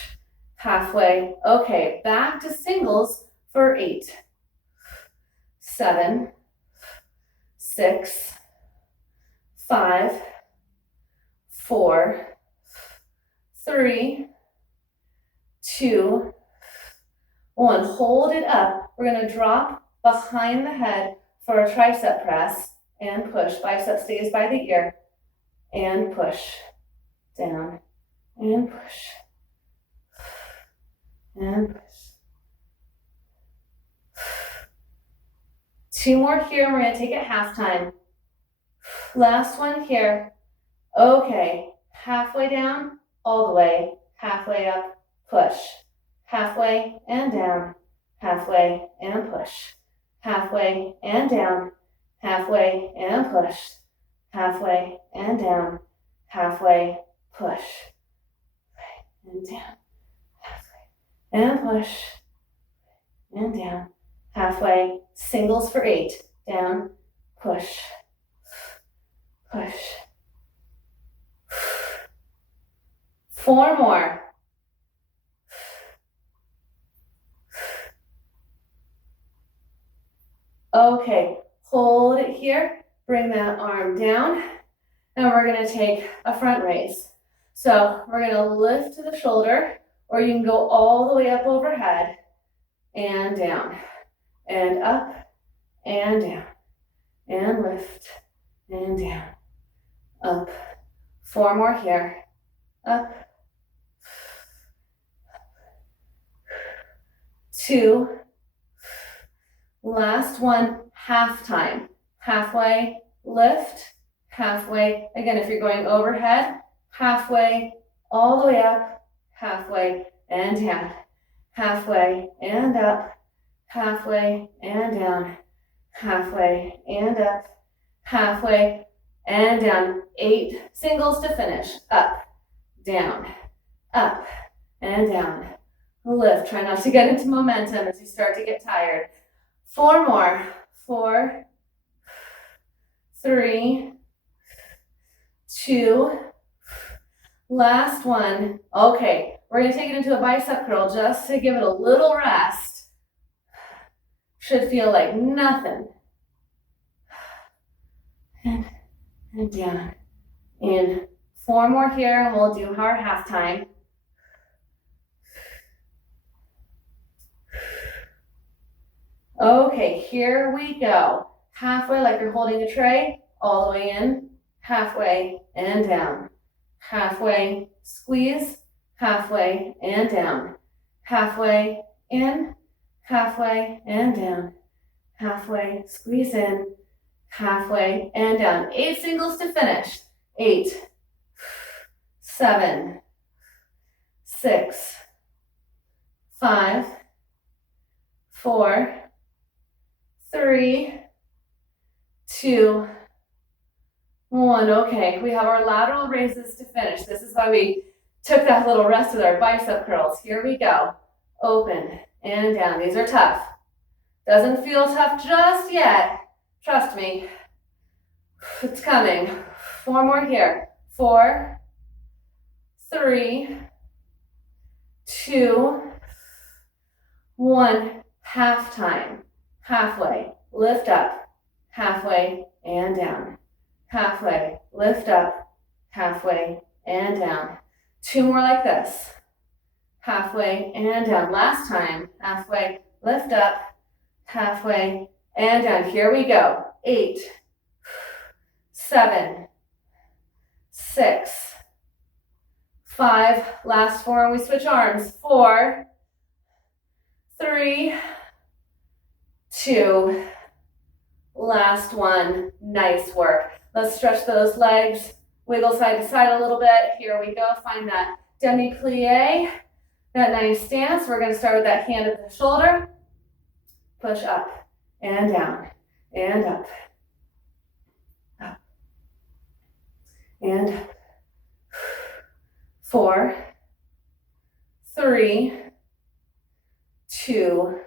halfway. Okay, back to singles for 8, 7, 6, 5, 4, 3, 2, 1. Hold it up. We're going to drop behind the head for a tricep press and push. Bicep stays by the ear and push. Down and push. And push. 2 more here, and we're gonna take it half time. Last one here. Okay, halfway down, all the way, halfway up, push. Halfway and down, halfway and push. Halfway and down, halfway and push. Halfway and down, halfway, push. And down, halfway, and push. And down, halfway, singles for 8, down, push, push. 4 more. Okay, hold it here, bring that arm down, and we're gonna take a front raise. So we're gonna lift to the shoulder, or you can go all the way up overhead, and down, and up, and down, and lift, and down, up. 4 more here, up, 2, last one, half time, halfway, lift, halfway, again, if you're going overhead, halfway, all the way up, halfway, and down, halfway, and up, halfway, and down, halfway, and up, halfway, and down. 8 singles to finish. Up, down, and down. Lift. Try not to get into momentum as you start to get tired. 4 more. 4, 3, 2, last one. Okay, we're going to take it into a bicep curl just to give it a little rest. Should feel like nothing. And down. In 4 more here, and we'll do our half time. Okay, here we go. Halfway, like you're holding a tray, all the way in, halfway, and down. Halfway, squeeze, halfway, and down. Halfway, in, halfway, and down. Halfway, squeeze in, halfway, and down. 8 singles to finish. 8, 7, 6, 5, 4, 3, 2, 1. Okay, we have our lateral raises to finish. This is why we took that little rest with our bicep curls. Here we go. Open and down. These are tough. Doesn't feel tough just yet. Trust me. It's coming. 4 more here. 4, 3, 2, 1. Half time. Halfway. Lift up. Halfway and down. Halfway. Lift up. Halfway and down. 2 more like this. Halfway and down. Last time. Halfway. Lift up. Halfway and down. Here we go. 8, 7, 6, 5. Last 4, and we switch arms. 4, 3, 2. Last one. Nice work. Let's stretch those legs. Wiggle side to side a little bit. Here we go. Find that demi-plie, that nice stance. We're going to start with that hand at the shoulder. Push up and down and up. Up. And up. 4, 3, 2,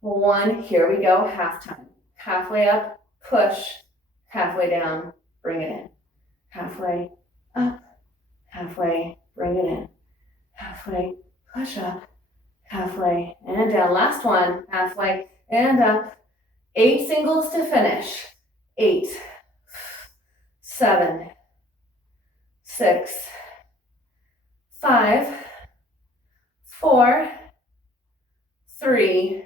1. Here we go. Half time. Halfway up, push. Halfway down, bring it in. Halfway up, halfway, bring it in. Halfway, push up. Halfway and down. Last one. Halfway and up. 8 singles to finish. 8, 7, 6, 5, 4, 3,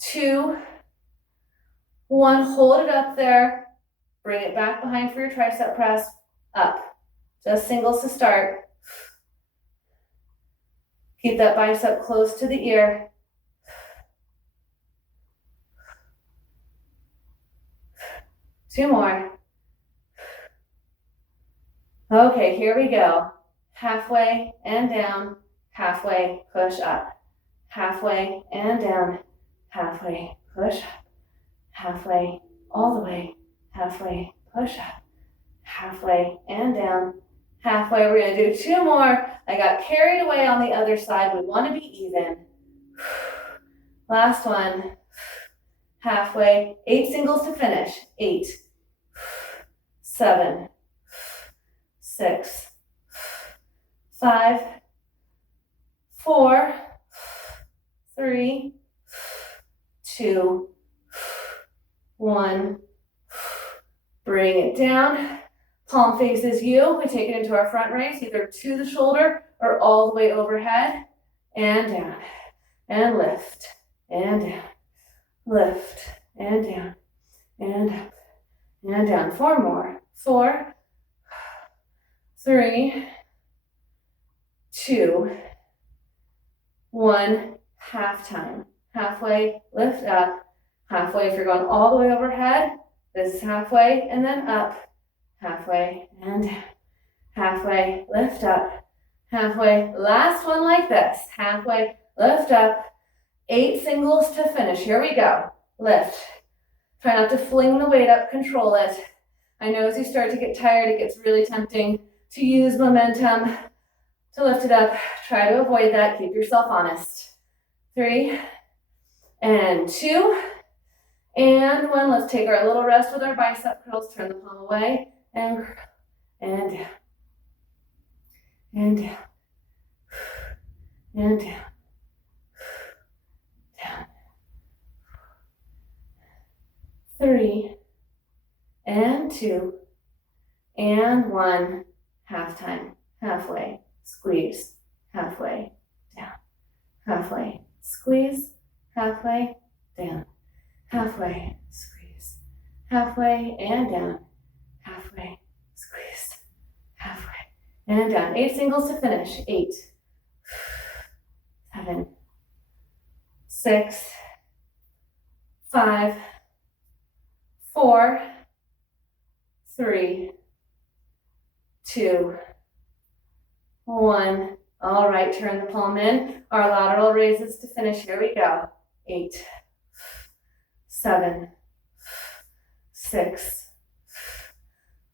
2, 1. Hold it up there. Bring it back behind for your tricep press. Up. Just singles to start. Keep that bicep close to the ear. Two more. Okay, here we go. Halfway and down, halfway, push up. Halfway and down, halfway, push up. Halfway, all the way, halfway, push up. Halfway and down, halfway. We're gonna do 2 more. I got carried away on the other side. We wanna be even. Last one. Halfway, 8 singles to finish. 8, 7, 6, 5, 4, 3, 2, 1. Bring it down. Palm faces you. We take it into our front raise, either to the shoulder or all the way overhead. And down. And lift. And down. Lift. And down. And up. And down. 4 more. 4, 3, 2, 1. Half time. Halfway, lift up. Halfway, if you're going all the way overhead, this is halfway and then up. Halfway and down. Halfway, lift up. Halfway, last one like this. Halfway, lift up. 8 singles to finish. Here we go. Lift. Try not to fling the weight up, control it. I know as you start to get tired, it gets really tempting to use momentum to lift it up. Try to avoid that. Keep yourself honest. 3 and 2 and 1. Let's take our little rest with our bicep curls. Turn the palm away and down. And down. And down. Down. 3 and 2 and 1. Half time. Halfway. Squeeze. Halfway. Down. Halfway. Squeeze. Halfway. Down. Halfway. Squeeze. Halfway and down. Halfway. Squeeze. Halfway and down. 8 singles to finish. 8, 7, 6, 5, 4, 3, 2, 1. All right, turn the palm in. Our lateral raises to finish. Here we go. 8, 7, 6,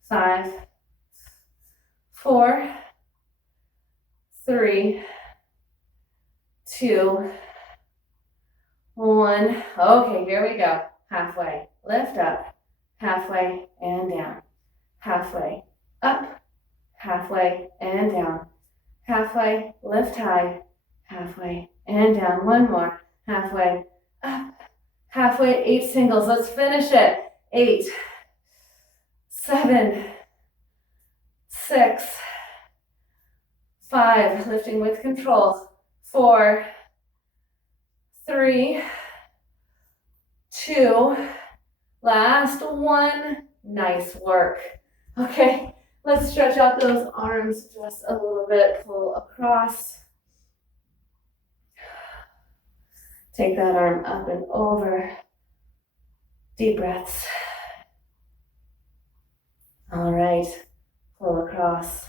5, 4, 3, 2, 1. Okay, here we go. Halfway, lift up, halfway and down, halfway, up, halfway and down, halfway, lift high, halfway and down. 1 more, halfway, up, halfway, 8 singles. Let's finish it. 8, 7, 6, 5, lifting with control. 4, 3, 2, last 1. Nice work. Okay, let's stretch out those arms just a little bit. Pull across. Take that arm up and over. Deep breaths. All right, pull across.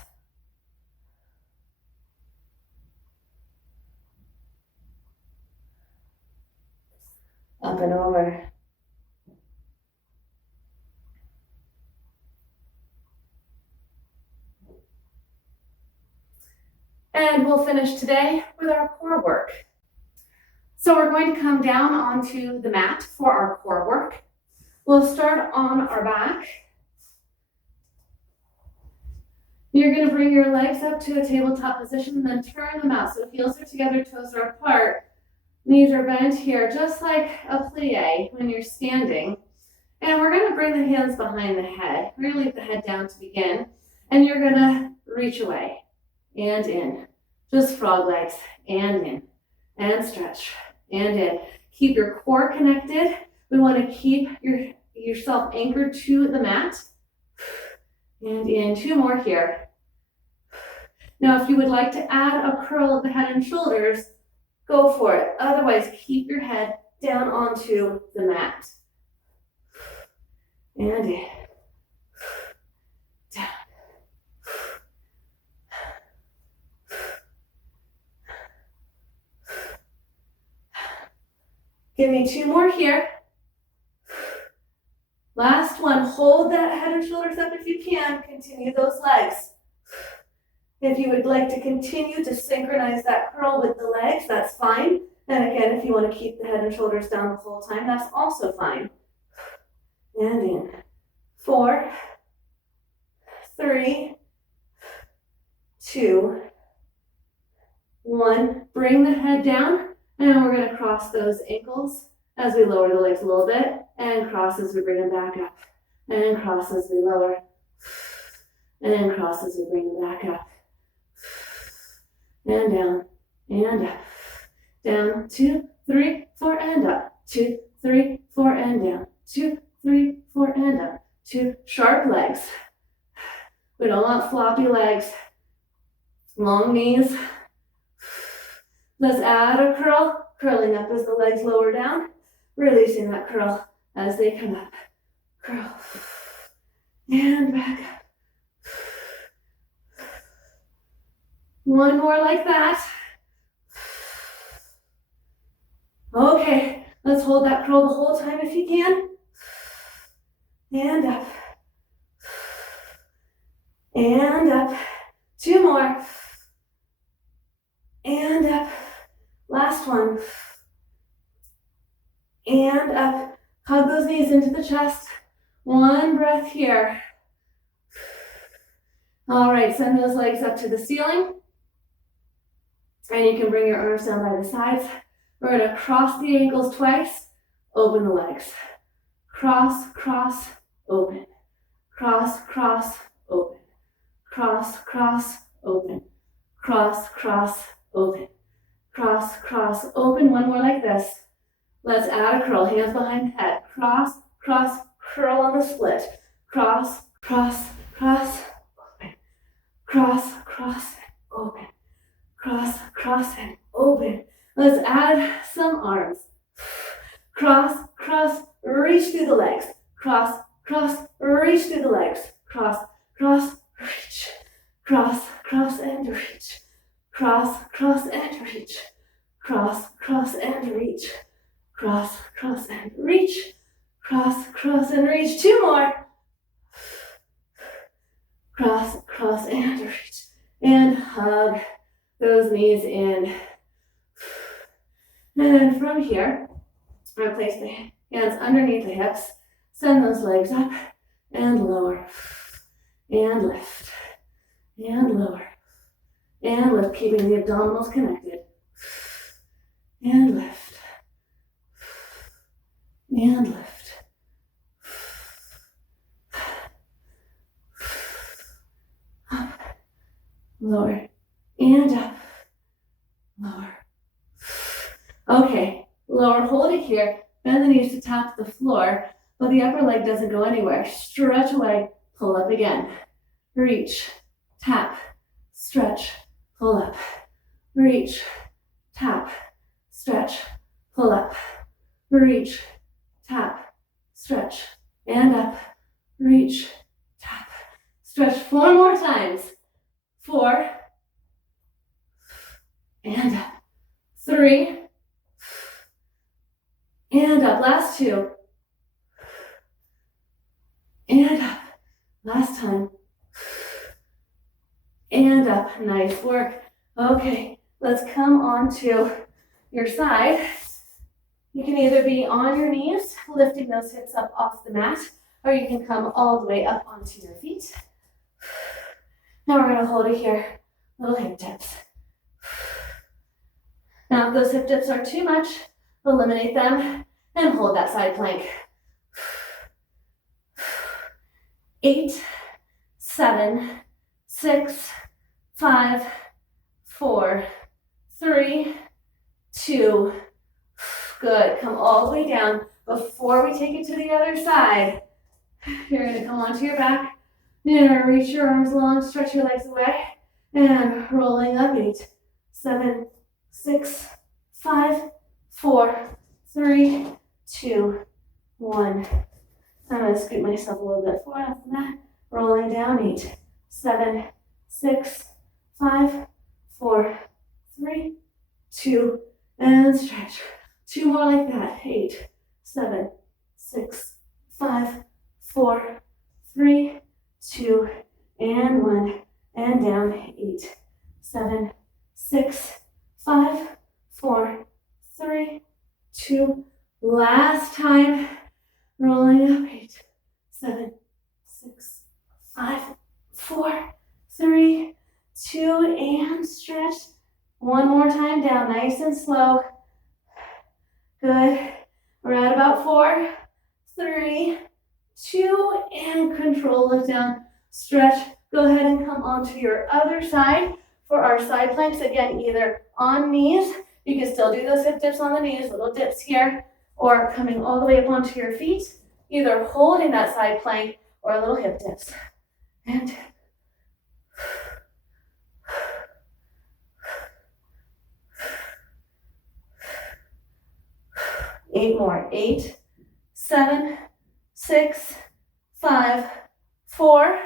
Up and over. And we'll finish today with our core work. So we're going to come down onto the mat for our core work. We'll start on our back. You're going to bring your legs up to a tabletop position and then turn them out. So heels are together, toes are apart. Knees are bent here, just like a plie when you're standing. And we're going to bring the hands behind the head. We're going to leave the head down to begin. And you're going to reach away and in. Just frog legs, and in, and stretch, and in. Keep your core connected. We want to keep yourself anchored to the mat. And in, 2 more here. Now, if you would like to add a curl of the head and shoulders, go for it. Otherwise, keep your head down onto the mat. And in, down. Give me 2 more here. Last one, hold that head and shoulders up if you can. Continue those legs. If you would like to continue to synchronize that curl with the legs, that's fine. And again, if you want to keep the head and shoulders down the whole time, that's also fine. And in, 4, 3, 2, 1. Bring the head down, and we're going to cross those ankles as we lower the legs a little bit, and cross as we bring them back up, and cross as we lower, and cross as we bring them back up, and down, and up, down, 2, 3, 4, and up, 2, 3, 4, and down, 2, 3, 4, and up, 2, sharp legs. We don't want floppy legs, long knees. Let's add a curl, curling up as the legs lower down, releasing that curl as they come up. Curl, and back up. 1 more like that. Okay, let's hold that curl the whole time if you can. And up. And up. 2 more. And up. Last one. And up. Hug those knees into the chest. 1 breath here. All right, send those legs up to the ceiling. And you can bring your arms down by the sides. We're going to cross the ankles twice. Open the legs. Cross, cross, open. Cross, cross, open. Cross, cross, open. Cross, cross, open. Cross, cross, open. 1 more like this. Let's add a curl. Hands behind the head. Cross, cross, curl on the split. Cross, cross, cross, open. Cross, cross, open. Cross, cross, and open. Let's add some arms. Cross, cross, reach through the legs. Cross, cross, reach through the legs. Cross, cross, reach. Cross, cross, and reach. Cross, cross, and reach. Cross, cross, and reach. Cross, cross, and reach. Cross, cross, and reach. 2 more. Cross, cross, and reach. And hug those knees in. And then from here, I'm going to place the hands underneath the hips. Send those legs up and lower. And lift. And lower. And lift, keeping the abdominals connected. And lift. And lift. Up. Lower. And up. Lower. Okay, lower, hold it here. Bend the knees to tap the floor, but the upper leg doesn't go anywhere. Stretch away, pull up again. Reach, tap, stretch, pull up. Reach, tap, stretch, pull up. Reach, tap, stretch, and up. Reach, tap, stretch. 4 more times. 4, and up. 3, and up. Last 2, and up. Last time, and up. Nice work. Okay, let's come onto your side. You can either be on your knees, lifting those hips up off the mat, or you can come all the way up onto your feet. Now we're going to hold it here, little hip dips. Now if those hip dips are too much, eliminate them and hold that side plank. 8, 7, 6, 5, 4, 3, 2. Good. Come all the way down. Before we take it to the other side, you're going to come onto your back. You're going to reach your arms long, stretch your legs away, and rolling up. 8, 7, 6, 5, 4, 3, 2, 1. I'm going to scoot myself a little bit forward after that. Rolling down. 8, 7, 6, 5, 4, 3, 2, and stretch. 2 more like that. 8, 7, 6, 5, 4, 3, 2, and 1. And down. 8, 7, 6, 5, 4, 3, 2. Last time. Rolling up. 8, 7, 6, 5, 4, 3, 2, and stretch. One more time down, nice and slow. Good. We're at about 4, 3, 2, and control. Look down, stretch. Go ahead and come onto your other side for our side planks. Again, either on knees. You can still do those hip dips on the knees, little dips here, or coming all the way up onto your feet, either holding that side plank or little hip dips. And 8 more. 8, 7, 6, 5, 4,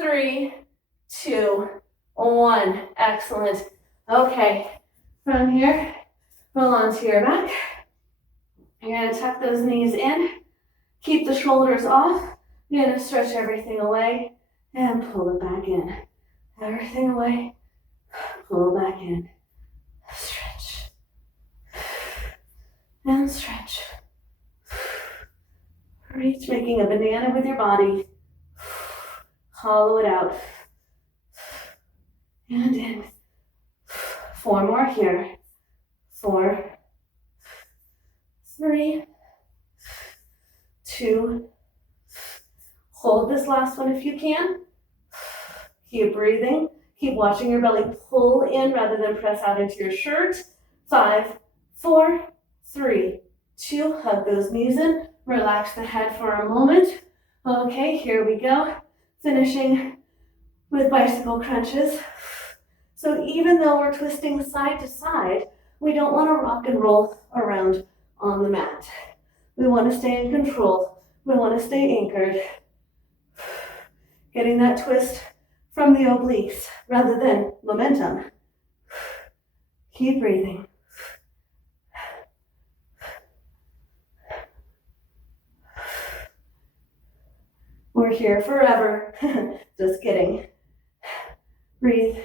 3, 2, 1. Excellent. Okay, from here, roll onto your back. You're going to tuck those knees in. Keep the shoulders off. You're going to stretch everything away and pull it back in. Everything away, pull it back in. Stretch. And stretch. Reach, making a banana with your body. Hollow it out. And in. 4 more here. 4, 3, 2. Hold this last one if you can. Keep breathing. Keep watching your belly pull in rather than press out into your shirt. 5, 4, 3, 2. Hug those knees in. Relax the head for a moment. Okay, here we go. Finishing with bicycle crunches. So even though we're twisting side to side, we don't want to rock and roll around on the mat. We want to stay in control. We want to stay anchored. Getting that twist from the obliques rather than momentum. Keep breathing. We're here forever. Just kidding. Breathe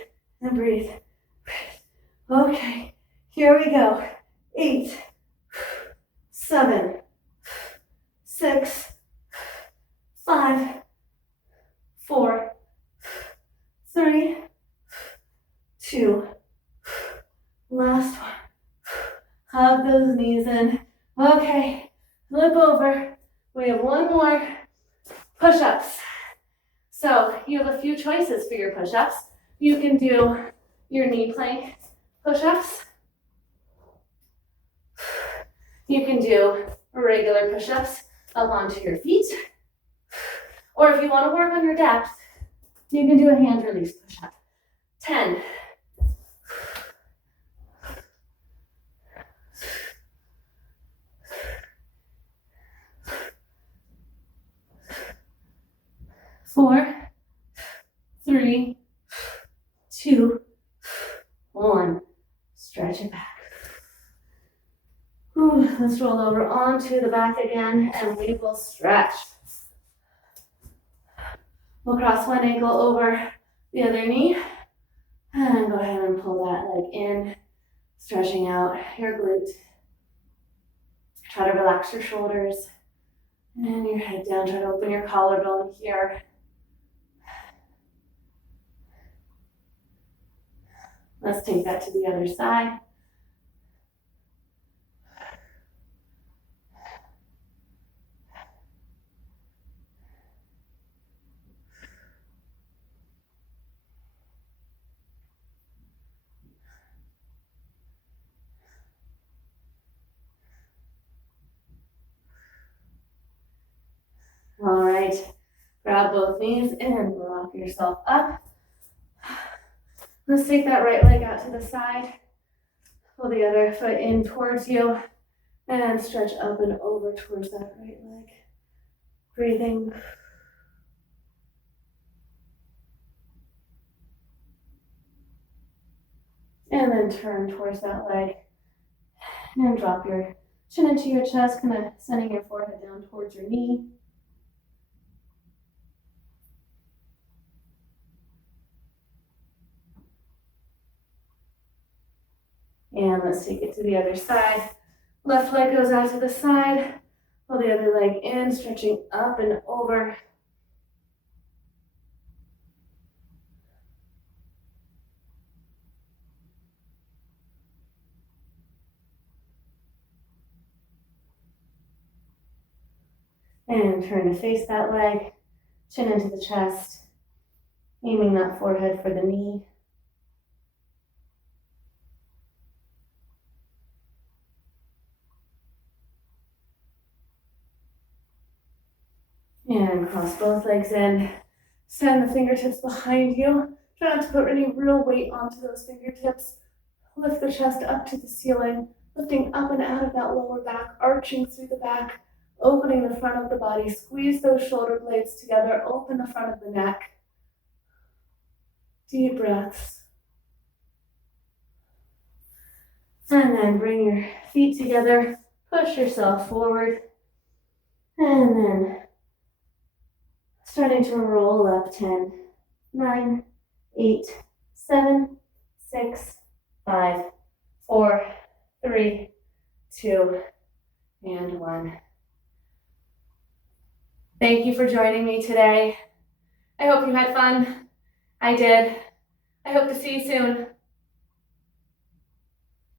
and breathe. Okay, here we go. 8, 7, 6, 5, 4, 3, 2. Last one. Hug those knees in. Okay, flip over. We have one more. Push-ups. So you have a few choices for your push-ups. You can do your knee plank push-ups. You can do regular push-ups up onto your feet. Or if you want to work on your depth, you can do a hand release push-up. 10. 4, 3, 2, 1. Stretch it back. Let's roll over onto the back again, and we will stretch. We'll cross one ankle over the other knee, and go ahead and pull that leg in, stretching out your glute. Try to relax your shoulders, and your head down. Try to open your collarbone here. Let's take that to the other side. grab both knees and rock yourself up. Let's take that right leg out to the side. Pull the other foot in towards you and stretch up and over towards that right leg. Breathing. And then turn towards that leg and drop your chin into your chest, kind of sending your forehead down towards your knee. And let's take it to the other side. Left leg goes out to the side. Pull the other leg in, stretching up and over. And turn to face that leg, chin into the chest, aiming that forehead for the knee. And cross both legs in. Send the fingertips behind you. Try not to put any real weight onto those fingertips. Lift the chest up to the ceiling, lifting up and out of that lower back, arching through the back, opening the front of the body. Squeeze those shoulder blades together, open the front of the neck. Deep breaths. And then bring your feet together, push yourself forward, and then starting to roll up. 10, 9, 8, 7, 6, 5, 4, 3, 2, and 1. Thank you for joining me today. I hope you had fun. I did. I hope to see you soon.